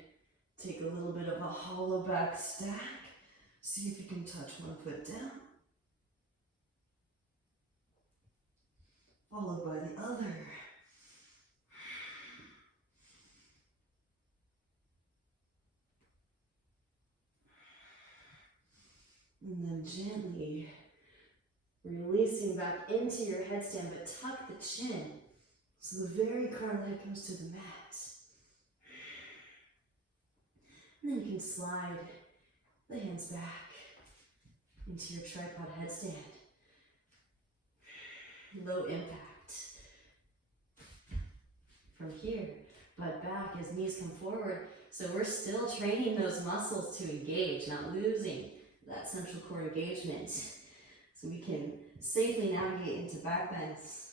take a little bit of a hollow back stack. See if you can touch one foot down, followed by the other. And then gently releasing back into your headstand, but tuck the chin so the very crown of the head comes to the mat. And then you can slide the hands back into your tripod headstand. Low impact. From here, butt back as knees come forward. So we're still training those muscles to engage, not losing that central core engagement so we can safely navigate into back bends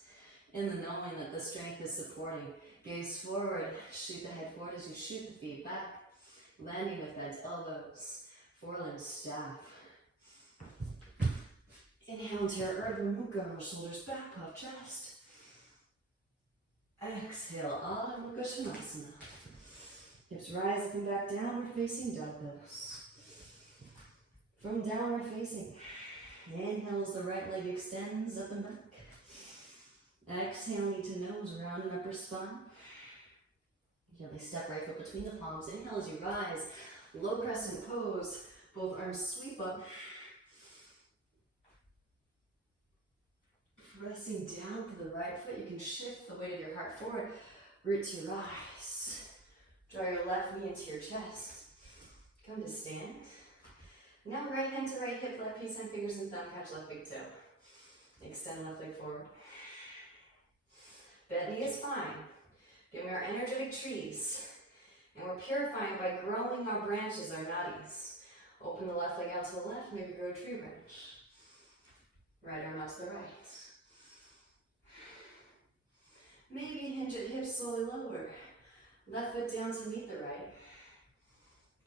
in the knowing that the strength is supporting. Gaze forward, shoot the head forward as you shoot the feet back, landing with bent elbows, forelimb staff. Inhale into your Urdhva Mukha, shoulders back, puff chest. Exhale, Adho Mukha Svanasana. Hips rise up and back, downward facing dog pose. From downward facing, inhale as the right leg extends up and back. Exhale, knee to nose, round and upper spine. Gently step right foot between the palms. Inhale as you rise, low crescent pose. Both arms sweep up. Pressing down to the right foot, you can shift the weight of your heart forward. Root to rise. Draw your left knee into your chest. Come to stand. Now right hand to right hip, left peace sign, fingers and thumb, catch left big toe. Extend left leg forward. Bend knee is fine. Again, we are energetic trees. And we're purifying by growing our branches, our nadis. Open the left leg out to the left, maybe grow a tree branch. Right arm out to the right. Maybe hinge at hips, slowly lower. Left foot down to meet the right.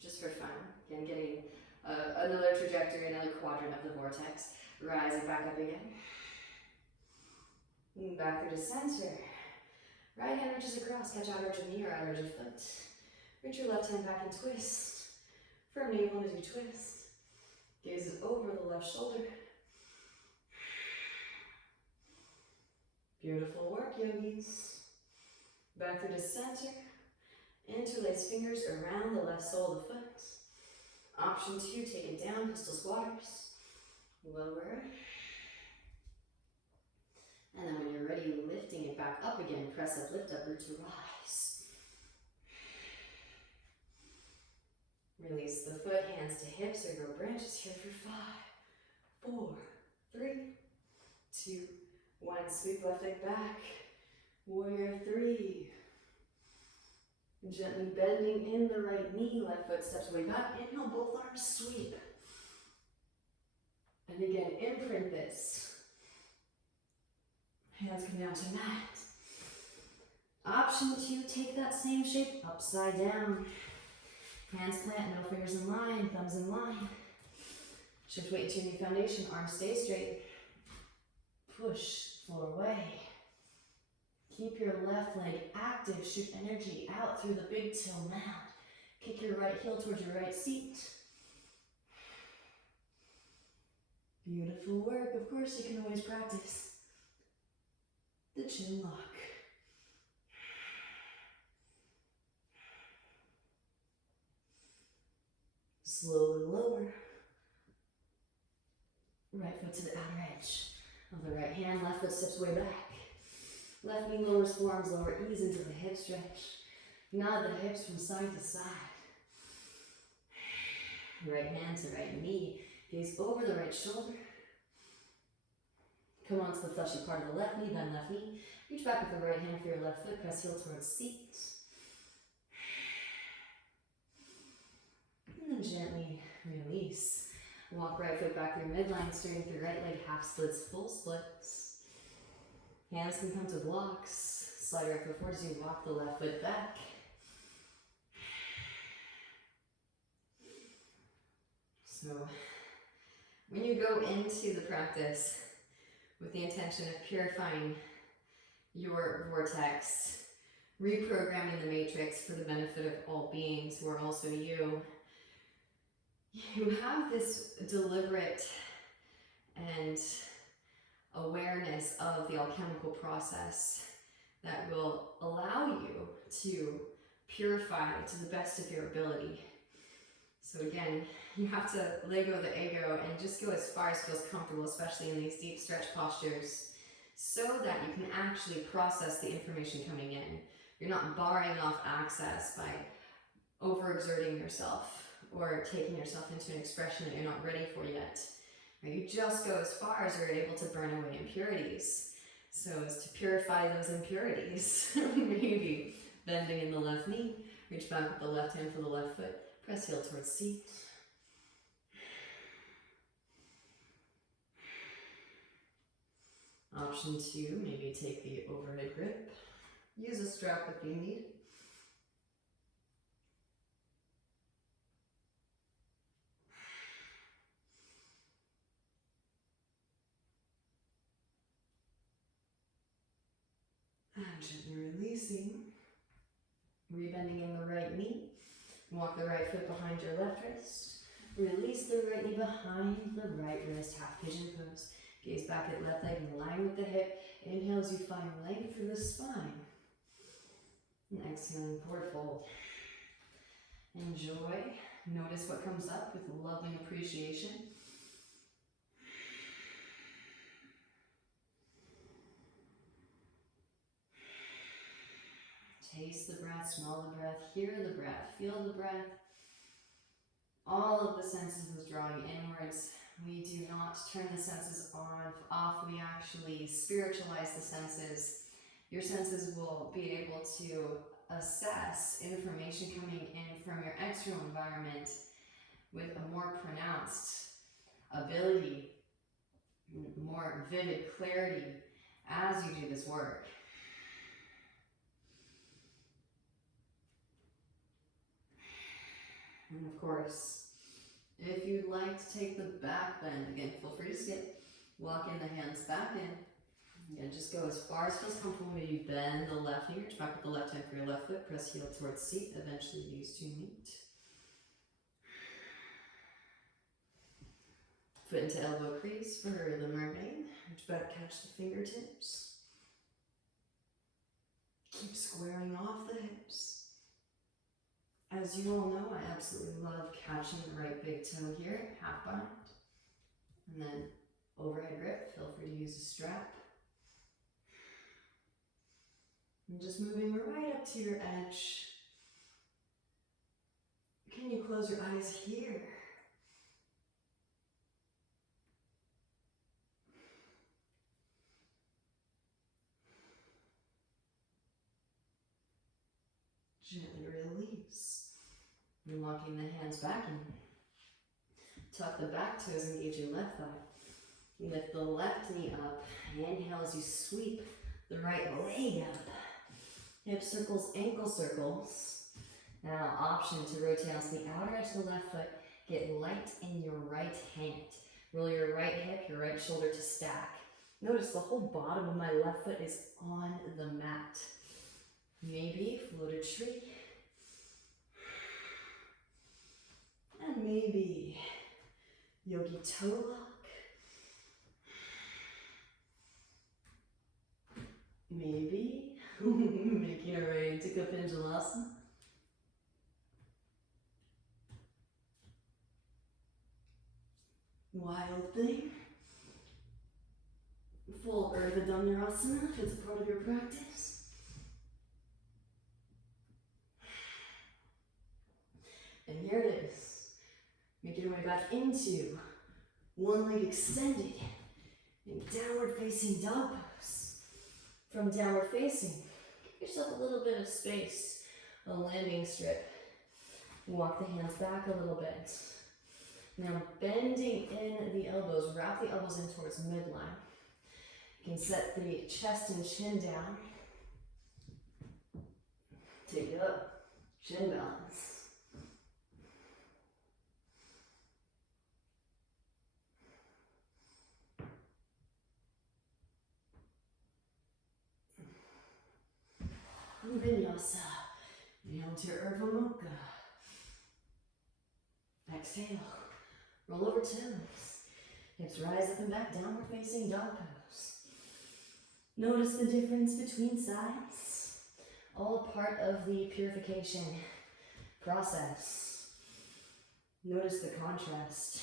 Just for fun. Again, getting another trajectory, another quadrant of the vortex. Rising back up again. Back through to center. Right hand reaches across, catch out arch of knee or out arch of foot. Reach your left hand back and twist. Firm navel as you twist. Gaze over the left shoulder. Beautiful work, yogis. Back through to center. Interlace fingers around the left sole of the foot. Option 2, take it down, pistol squatters. Lower. And then when you're ready, lifting it back up again. Press up, lift up, root to rise. Release the foot, hands to hips, or grow branches here for 5, 4, 3, 2, 1. Sweep left leg back. Warrior 3. Gently bending in the right knee, left foot steps way back. Inhale, both arms sweep. And again, imprint this. Hands come down to mat. Option 2, take that same shape upside down. Hands plant, middle fingers in line, thumbs in line. Shift weight to your knee foundation, arms stay straight. Push, flow away. Keep your left leg active, shoot energy out through the big toe mat. Kick your right heel towards your right seat. Beautiful work. Of course, you can always practice the chin lock. Slowly lower. Right foot to the outer edge of the right hand. Left foot steps way back. Left knee lowers, forearms lower, ease into the hip stretch. Nod the hips from side to side. Right hand to right knee. Gaze over the right shoulder. Come onto the fleshy part of the left knee, bend left knee. Reach back with the right hand for your left foot, press heel towards seat. And then gently release. Walk right foot back through midline, steering through right leg, half splits, full splits. Hands can come to blocks. Slide right foot forward as you walk the left foot back. So, when you go into the practice with the intention of purifying your vortex, reprogramming the matrix for the benefit of all beings who are also you, you have this deliberate and awareness of the alchemical process that will allow you to purify to the best of your ability. So again, you have to let go of the ego and just go as far as feels comfortable, especially in these deep stretch postures, so that you can actually process the information coming in. You're not barring off access by overexerting yourself or taking yourself into an expression that you're not ready for yet. You just go as far as you're able to burn away impurities, so as to purify those impurities. Maybe bending in the left knee, reach back with the left hand for the left foot, press heel towards seat. Option 2, maybe take the overhead grip. Use a strap if you need. And gently releasing. Rebending in the right knee. Walk the right foot behind your left wrist. Release the right knee behind the right wrist, half pigeon pose. Gaze back at left leg in line with the hip. Inhale as you find length through the spine. And exhaling, forward fold. Enjoy. Notice what comes up with loving appreciation. Taste the breath, smell the breath, hear the breath, feel the breath. All of the senses is drawing inwards. We do not turn the senses on, off. We actually spiritualize the senses. Your senses will be able to assess information coming in from your external environment with a more pronounced ability, more vivid clarity as you do this work. And of course, if you'd like to take the back bend, again, feel free to skip. Walk in the hands back in. Again, just go as far as feels comfortable. Maybe bend the left knee, reach back with the left hand for your left foot. Press heel towards seat. Eventually these two meet. Foot into elbow crease for the mermaid. Reach back, catch the fingertips. Keep squaring off the hips. As you all know, I absolutely love catching the right big toe here, half bind. And then overhead grip, feel free to use a strap. And just moving right up to your edge. Can you close your eyes here? Gently release. And walking the hands back in. Tuck the back toes, engage your left thigh. Lift the left knee up. Inhale as you sweep the right leg up. Hip circles, ankle circles. Now option to rotate onto the outer edge of the left foot. Get light in your right hand. Roll your right hip, your right shoulder to stack. Notice the whole bottom of my left foot is on the mat. Maybe floated tree. And maybe yogi toe lock. Maybe making our way into Kapinjalasana. Wild thing. Full Urdhva Dhanurasana if it's a part of your practice. And here it is. Make your way back into one leg extended in downward facing dog pose. From downward facing, give yourself a little bit of space, a landing strip. Walk the hands back a little bit. Now bending in the elbows, wrap the elbows in towards midline. You can set the chest and chin down. Take it up, chin balance. Vinyasa. Inhale to your Urdhva Mukha. Exhale. Roll over toes. Hips rise up and back, downward facing dog pose. Notice the difference between sides. All part of the purification process. Notice the contrast.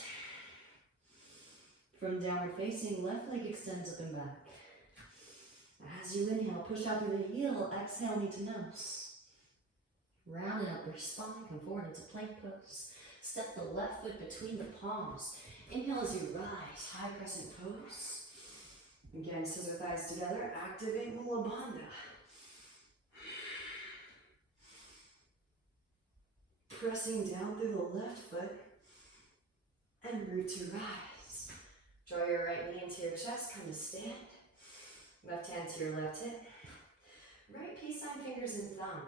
From downward facing, left leg extends up and back. As you inhale, push out through the heel, exhale, knee to nose. Round and up your spine, come forward into plank pose. Step the left foot between the palms. Inhale as you rise, high crescent pose. Again, scissor thighs together, activate Mula Bandha. Pressing down through the left foot and root to rise. Draw your right knee into your chest, come to stand. Left hand to your left hip. Right peace sign fingers and thumb.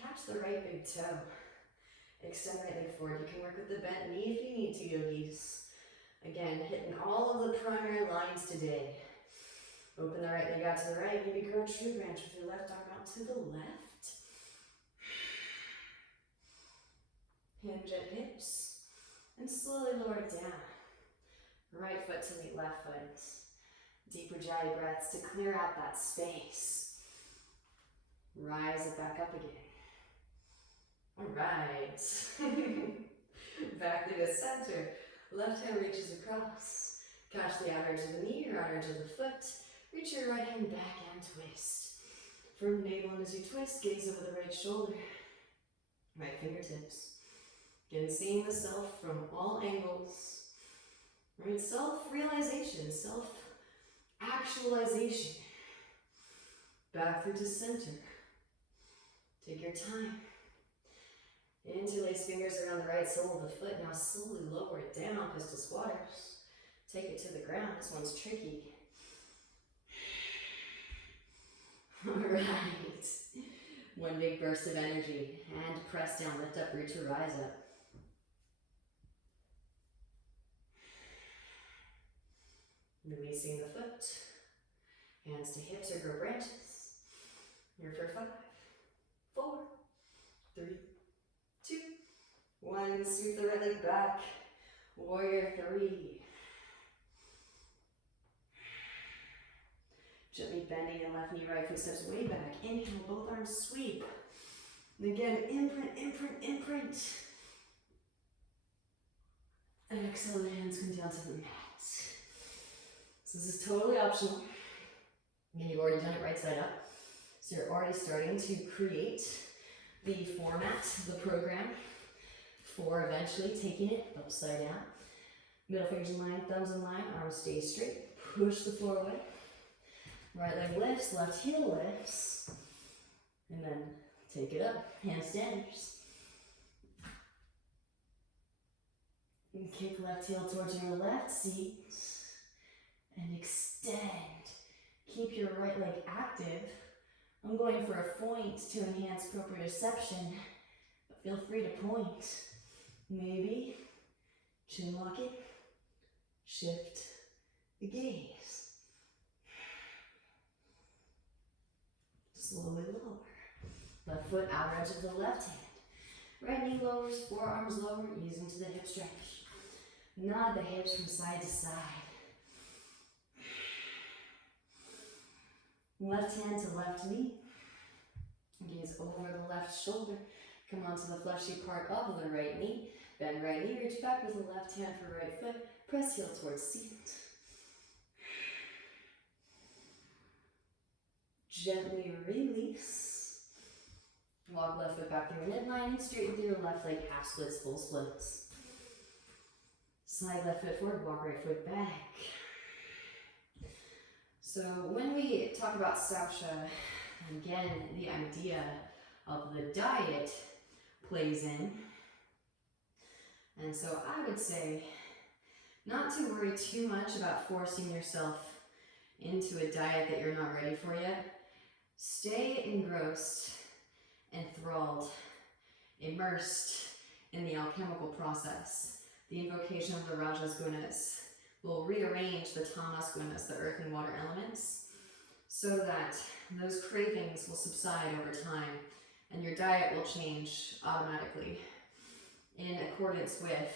Catch the right big toe. Extend right leg forward. You can work with the bent knee if you need to, yogis. Again, hitting all of the primary lines today. Open the right leg out to the right. Maybe grow a tree branch with your left arm out to the left. Hinge at hips. And slowly lower it down. Right foot to meet left foot. Deep Ujjayi breaths to clear out that space. Rise it back up again. All right. Back to the center. Left hand reaches across. Catch the outer edge of the knee or outer edge of the foot. Reach your right hand back and twist. From navel as you twist, gaze over the right shoulder. Right fingertips. Again, seeing the self from all angles. Right, self-realization, self-actualization. Back through to center. Take your time. Interlace fingers around the right sole of the foot. Now slowly lower it down, pistol squatters. Take it to the ground. This one's tricky. All right. One big burst of energy. Hand press down, lift up, root to rise up. Releasing the foot. Hands to hips or grow branches. Here for 5, 4, 3, 2, 1. Sweep the right leg back. Warrior 3. Gently bending your left knee, right foot steps way back. Inhale, both arms sweep. And again, imprint, imprint, imprint. And exhale, the hands come down to the mat. So this is totally optional. And you've already done it right side up. So you're already starting to create the format, the program, for eventually taking it upside down. Middle fingers in line, thumbs in line, arms stay straight. Push the floor away. Right leg lifts, left heel lifts. And then take it up, handstanders. And kick left heel towards your left seat. And extend. Keep your right leg active. I'm going for a point to enhance proprioception, but feel free to point. Maybe chin lock it, shift the gaze. Slowly lower. Left foot outer edge of the left hand. Right knee lowers, forearms lower, ease into the hip stretch. Nod the hips from side to side. Left hand to left knee. Gaze over the left shoulder. Come onto the fleshy part of the right knee. Bend right knee, reach back with the left hand for right foot. Press heel towards seat. Gently release. Walk left foot back through midline and straighten through your left leg, half splits, full splits. Slide left foot forward, walk right foot back. So when we talk about Saucha, again, the idea of the diet plays in. And so I would say not to worry too much about forcing yourself into a diet that you're not ready for yet. Stay engrossed, enthralled, immersed in the alchemical process. The invocation of the Rajas Gunas will rearrange the tamas gunas, the earth and water elements, so that those cravings will subside over time and your diet will change automatically in accordance with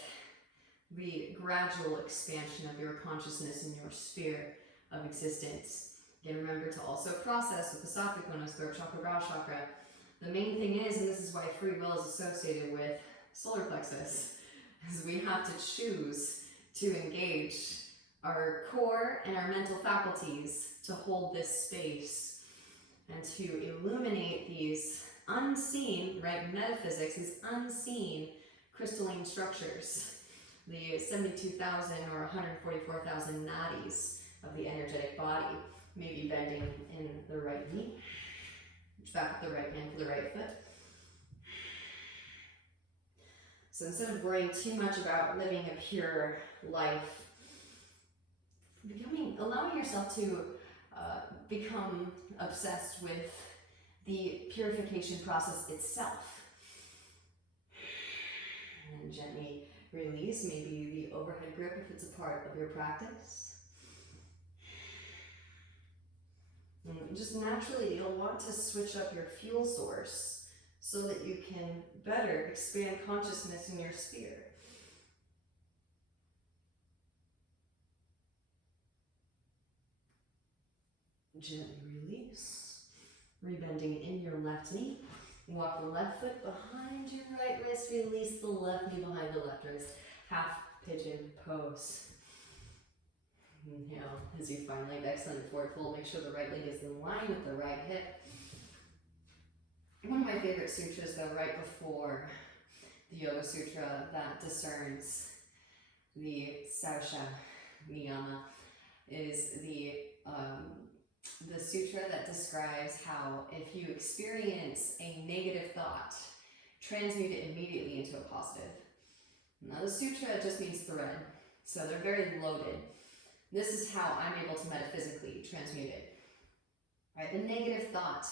the gradual expansion of your consciousness in your sphere of existence. Again, remember to also process with the sattvic gunas, throat chakra, brow chakra. The main thing is, and this is why free will is associated with solar plexus, is we have to choose to engage our core and our mental faculties to hold this space and to illuminate these unseen, right, metaphysics, these unseen crystalline structures, the 72,000 or 144,000 nadis of the energetic body, maybe bending in the right knee, reach back with the right hand for the right foot. So instead of worrying too much about living a pure life, allowing yourself to become obsessed with the purification process itself. And gently release, maybe the overhead grip if it's a part of your practice. And just naturally, you'll want to switch up your fuel source so that you can better expand consciousness in your sphere. Gently release, rebending in your left knee. Walk the left foot behind your right wrist, release the left knee behind the left wrist. Half pigeon pose. Inhale as you find leg excellent forward fold. Make sure the right leg is in line with the right hip. One of my favorite sutras, though, right before the Yoga Sutra that discerns the Saucha niyama, is the sutra that describes how if you experience a negative thought, transmute it immediately into a positive. Now the sutra just means thread, so they're very loaded. This is how I'm able to metaphysically transmute it. Right? The negative thought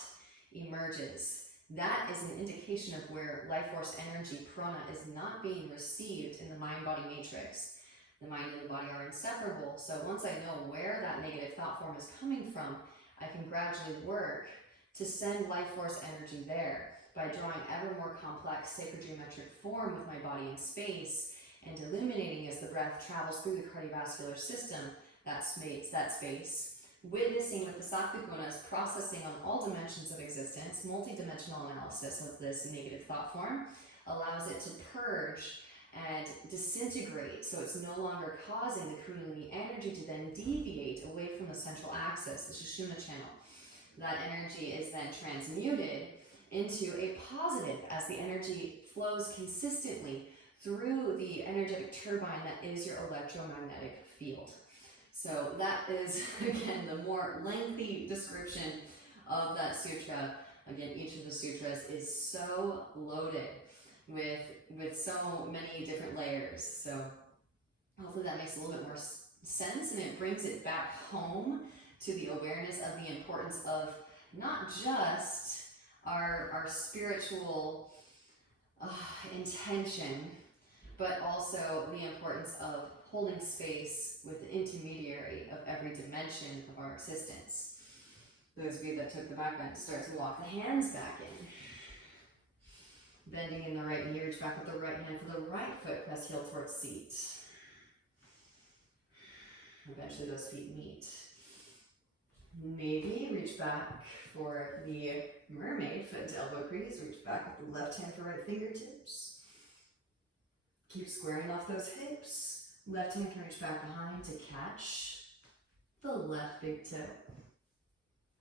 emerges. That is an indication of where life force energy, prana, is not being received in the mind-body matrix. The mind and the body are inseparable. So once I know where that negative thought form is coming from, I can gradually work to send life force energy there by drawing ever more complex sacred geometric form with my body in space and illuminating as the breath travels through the cardiovascular system, that space, witnessing with the sattvic gunas, processing on all dimensions of existence. Multidimensional analysis of this negative thought form allows it to purge and disintegrate, so it's no longer causing the kundalini energy to then deviate away from the central axis, the Sushumna channel. That energy is then transmuted into a positive as the energy flows consistently through the energetic turbine that is your electromagnetic field. So that is, again, the more lengthy description of that sutra. Again, each of the sutras is so loaded with so many different layers. So hopefully that makes a little bit more sense, and it brings it back home to the awareness of the importance of not just our spiritual intention, but also the importance of holding space with the intermediary of every dimension of our existence. Those of you that took the back bend, start to walk the hands back in. Bending in the right knee, reach back with the right hand for the right foot, press heel towards seat. Eventually those feet meet. Maybe reach back for the mermaid, foot to elbow crease, reach back with the left hand for right fingertips. Keep squaring off those hips. Left hand can reach back behind to catch the left big toe.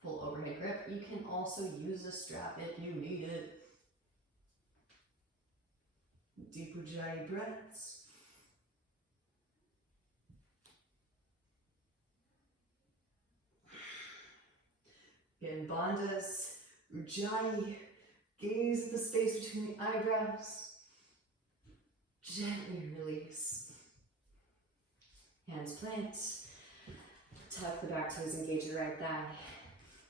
Full overhead grip. You can also use a strap if you need it. Deep Ujjayi breaths. In bandhas, Ujjayi, gaze at the space between the eyebrows. Gently release. Hands plant. Tuck the back toes, engage your right thigh.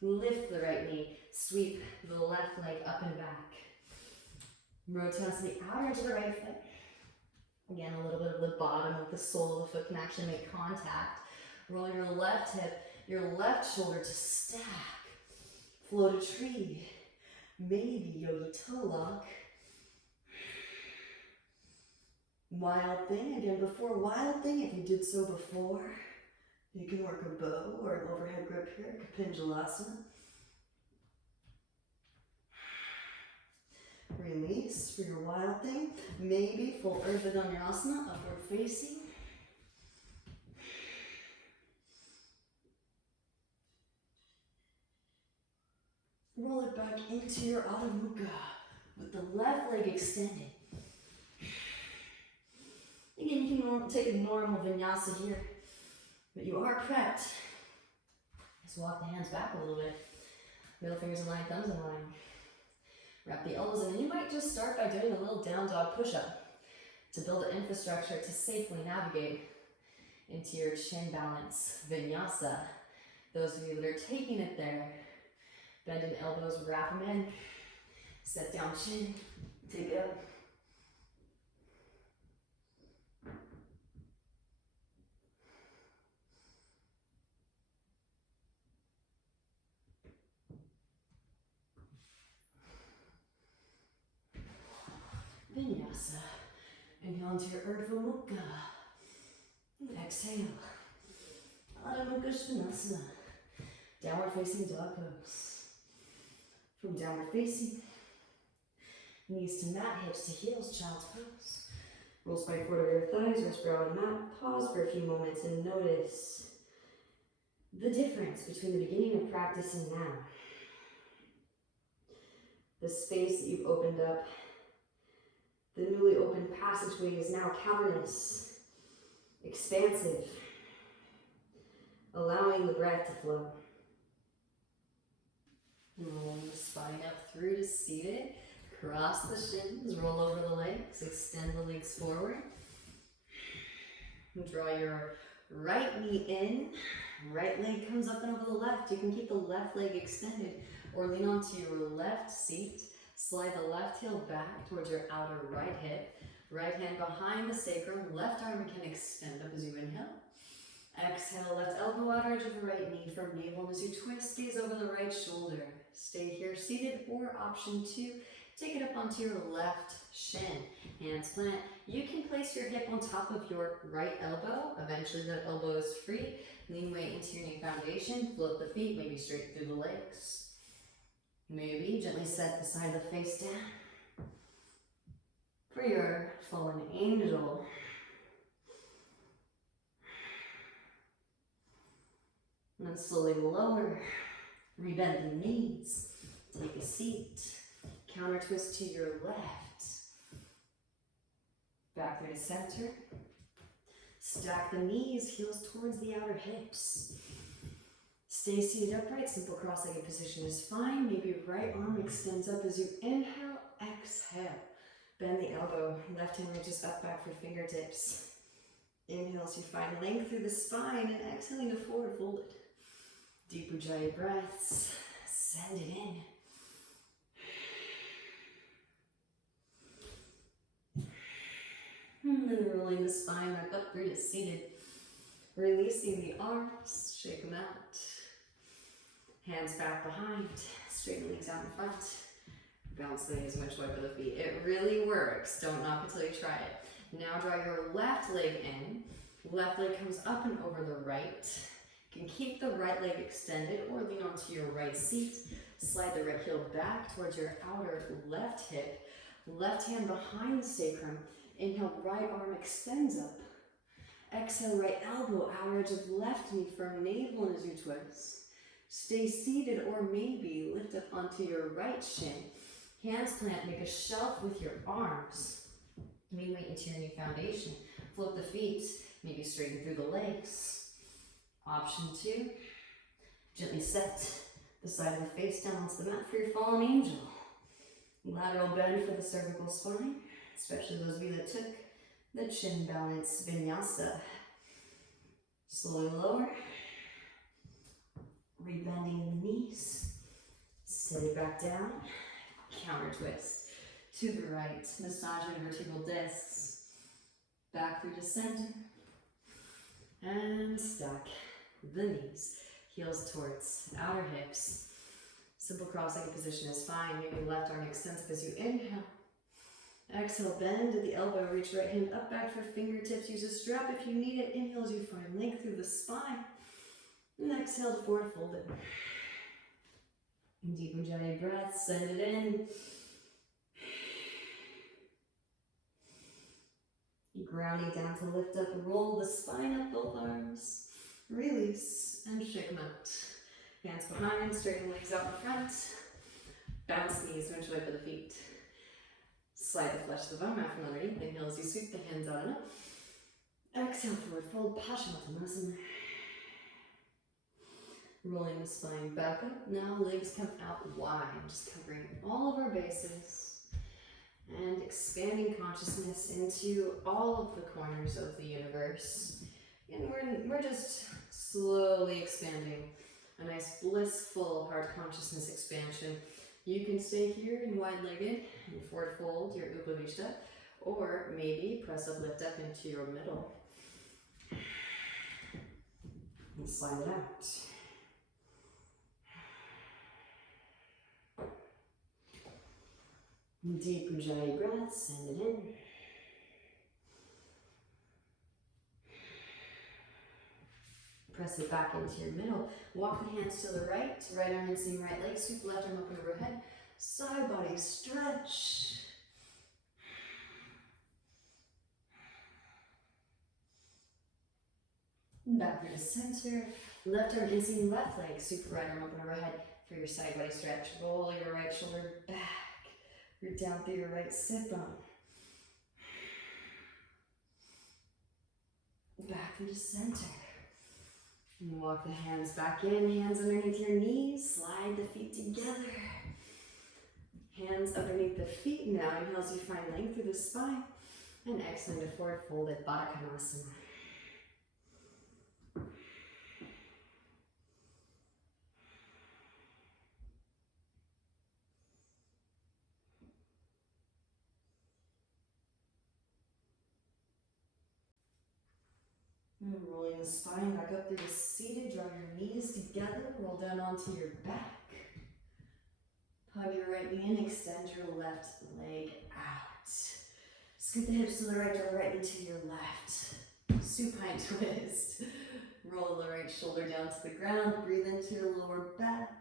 Lift the right knee. Sweep the left leg up and back. Rotate to the outer edge of the right foot. Again, a little bit of the bottom of the sole of the foot can actually make contact. Roll your left hip, your left shoulder to stack. Float a tree. Maybe yogi toe lock. Wild thing, again, before wild thing, if you did so before, you can work a bow or an overhead grip here, Kapinjalasana. Release for your wild thing. Maybe full Urdhva Dhanurasana, upward facing. Roll it back into your Adho Mukha with the left leg extended. Again, you can take a normal vinyasa here, but you are prepped. Just walk the hands back a little bit. Middle fingers in line, thumbs in line. Wrap the elbows in, and you might just start by doing a little down dog push-up to build an infrastructure to safely navigate into your chin balance vinyasa Those of you that are taking it there, bend in elbows, wrap them in, set down chin, take it up. Vinyasa. Inhale into your Urdhva Mukha. Exhale. Adho Mukha Svanasana. Downward facing dog pose. From downward facing, knees to mat, hips to heels, child's pose. Roll spine forward over your thighs, rest brow on mat. Pause for a few moments and notice the difference between the beginning of practice and now. The space that you've opened up, the newly opened passageway is now cavernous, expansive, allowing the breath to flow. Rolling the spine up through to seated. Cross the shins, roll over the legs, extend the legs forward. Draw your right knee in, right leg comes up and over the left. You can keep the left leg extended or lean onto your left seat. Slide the left heel back towards your outer right hip. Right hand behind the sacrum, left arm can extend up as you inhale. Exhale, left elbow outer edge of the right knee from navel as you twist, gaze over the right shoulder. Stay here seated, or option 2, take it up onto your left shin. Hands plant. You can place your hip on top of your right elbow. Eventually that elbow is free. Lean weight into your knee foundation. Float the feet, maybe straight through the legs. Maybe gently set the side of the face down. For your fallen angel. And then slowly lower. Rebend the knees. Take a seat. Counter twist to your left. Back through to center. Stack the knees, heels towards the outer hips. Stay seated upright, simple cross-legged position is fine. Maybe right arm extends up as you inhale, exhale. Bend the elbow, left hand reaches up back for fingertips. Inhale as you find length through the spine and exhaling to forward folded. Deep Ujjayi breaths, send it in. And then rolling the spine back up through to seated. Releasing the arms, shake them out. Hands back behind, straighten legs out in front. Bounce the knees, windshield over the feet. It really works. Don't knock it till you try it. Now draw your left leg in. Left leg comes up and over the right. You can keep the right leg extended or lean onto your right seat. Slide the right heel back towards your outer left hip. Left hand behind the sacrum. Inhale, right arm extends up. Exhale, right elbow, outer edge of left knee from navel as you twist. Stay seated or maybe lift up onto your right shin. Hands plant, make a shelf with your arms. Lean weight into your knee foundation. Float the feet, maybe straighten through the legs. Option 2, gently set the side of the face down onto the mat for your fallen angel. Lateral bend for the cervical spine, especially those of you that took the chin balance vinyasa. Slowly lower. Rebending the knees. Set it back down. Counter twist to the right. Massaging vertebral discs. Back through to center. And stack the knees. Heels towards outer hips. Simple cross-legged position is fine. Maybe left arm extends up as you inhale. Exhale, bend at the elbow. Reach right hand up back for fingertips. Use a strap if you need it. Inhale as you find length through the spine. And exhale to forward fold it. Deep Ujjayi breath, send it in. Grounding down to lift up, roll the spine up, both arms. Release and shake them out. Hands behind, straighten legs out in front. Bounce knees, winch away for the feet. Slide the flesh of the bum mat from underneath. Inhale as you sweep the hands out and up. Exhale, forward fold, Paschimottanasana. Rolling the spine back up. Now legs come out wide, just covering all of our bases. And expanding consciousness into all of the corners of the universe. And we're just slowly expanding a nice blissful heart consciousness expansion. You can stay here in wide-legged and forward fold your Upavishta, or maybe press up, lift up into your middle. And slide it out. Deep Ujjayi breath, send it in. Press it back into your middle. Walk the hands to the right arm inside right leg, sweep left arm up and overhead. Side body stretch. Back through the center. Left arm inside left leg, sweep right arm up and overhead for your side body stretch. Roll your right shoulder back. Root down through your right sit bone. Back through the center. And walk the hands back in, hands underneath your knees, slide the feet together. Hands underneath the feet now. Inhale as you find length through the spine. And exhale to forward folded Baddha Konasana. And rolling the spine back up through the seated, draw your knees together, roll down onto your back. Hug your right knee in, extend your left leg out. Scoot the hips to the right, draw the right knee to your left. Supine twist. Roll the right shoulder down to the ground, breathe into your lower back.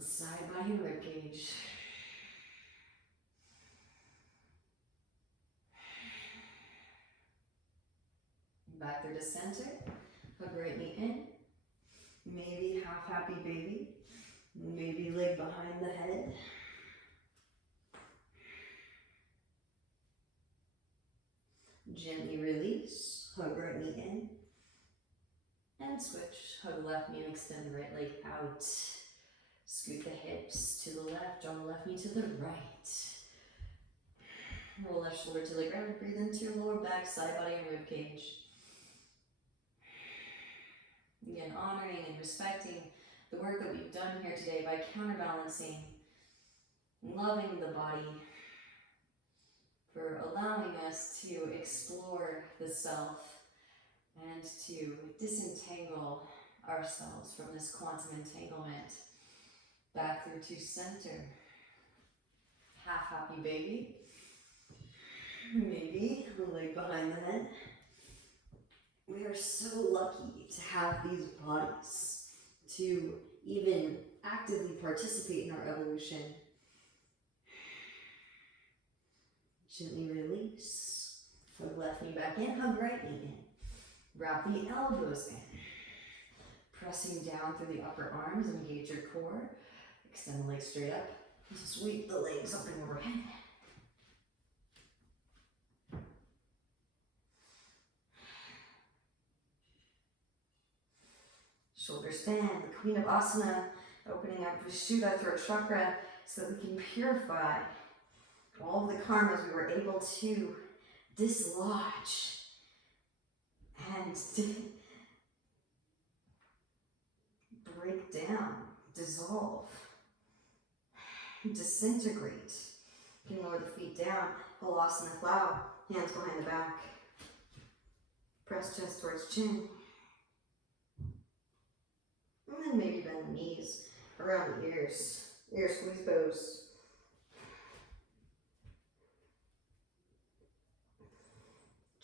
Side body ribcage. Back through the center, hug right knee in, maybe half happy baby, maybe leg behind the head. Gently release, hug right knee in, and switch, hug left knee and extend the right leg out. Scoot the hips to the left, draw the left knee to the right. Roll left shoulder to the ground, breathe into your lower back, side body and rib cage. Again, honoring and respecting the work that we've done here today by counterbalancing, loving the body, for allowing us to explore the self and to disentangle ourselves from this quantum entanglement. Back through to center. Half happy baby. Maybe the leg behind the head. We are so lucky to have these bodies to even actively participate in our evolution. Gently release. Hug left knee back in, hug right knee in. Wrap the elbows in. Pressing down through the upper arms, engage your core. Extend the legs straight up. Sweep the legs up and overhead. Shoulder stand, the Queen of Asana, opening up Vishuddha throat chakra so that we can purify all of the karmas we were able to dislodge and break down, dissolve, disintegrate. You can lower the feet down, Halasana Flow, hands behind the back. Press chest towards chin. And then maybe bend the knees around the ears. Ear squeeze pose.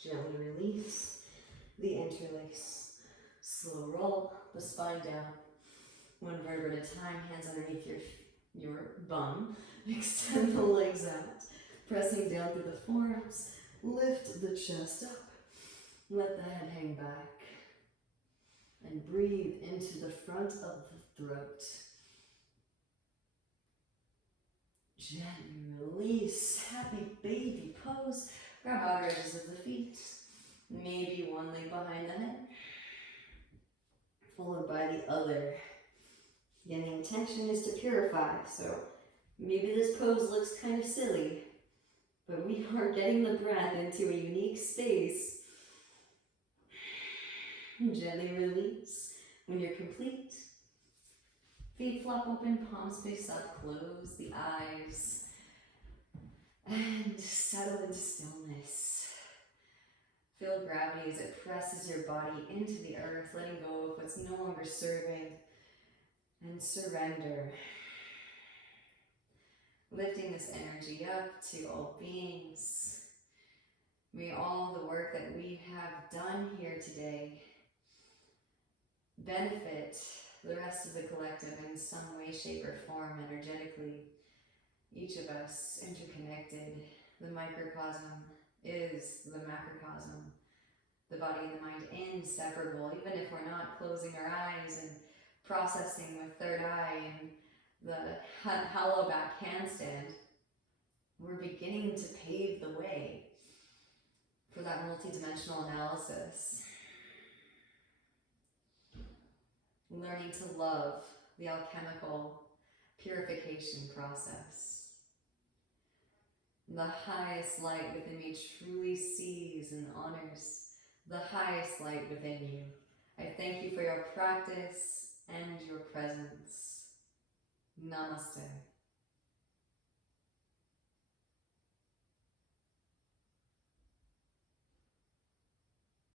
Gently release the interlace. Slow roll the spine down. One vertebra at a time, hands underneath your bum. Extend the legs out. Pressing down through the forearms. Lift the chest up. Let the head hang back. And breathe into the front of the throat. Gently release. Happy baby pose. Grab outer edges of the feet. Maybe one leg behind the head. Followed by the other. Again, the intention is to purify. So maybe this pose looks kind of silly. But we are getting the breath into a unique space. Gently release. When you're complete, feet flop open, palms face up, close the eyes, and settle into stillness. Feel gravity as it presses your body into the earth, letting go of what's no longer serving, and surrender. Lifting this energy up to all beings. May all the work that we have done here today benefit the rest of the collective in some way, shape, or form energetically. Each of us interconnected. The microcosm is the macrocosm. The body and the mind inseparable. Even if we're not closing our eyes and processing with third eye and the hollow back handstand, we're beginning to pave the way for that multidimensional analysis. Learning to love the alchemical purification process. The highest light within me truly sees and honors the highest light within you. I thank you for your practice and your presence. Namaste.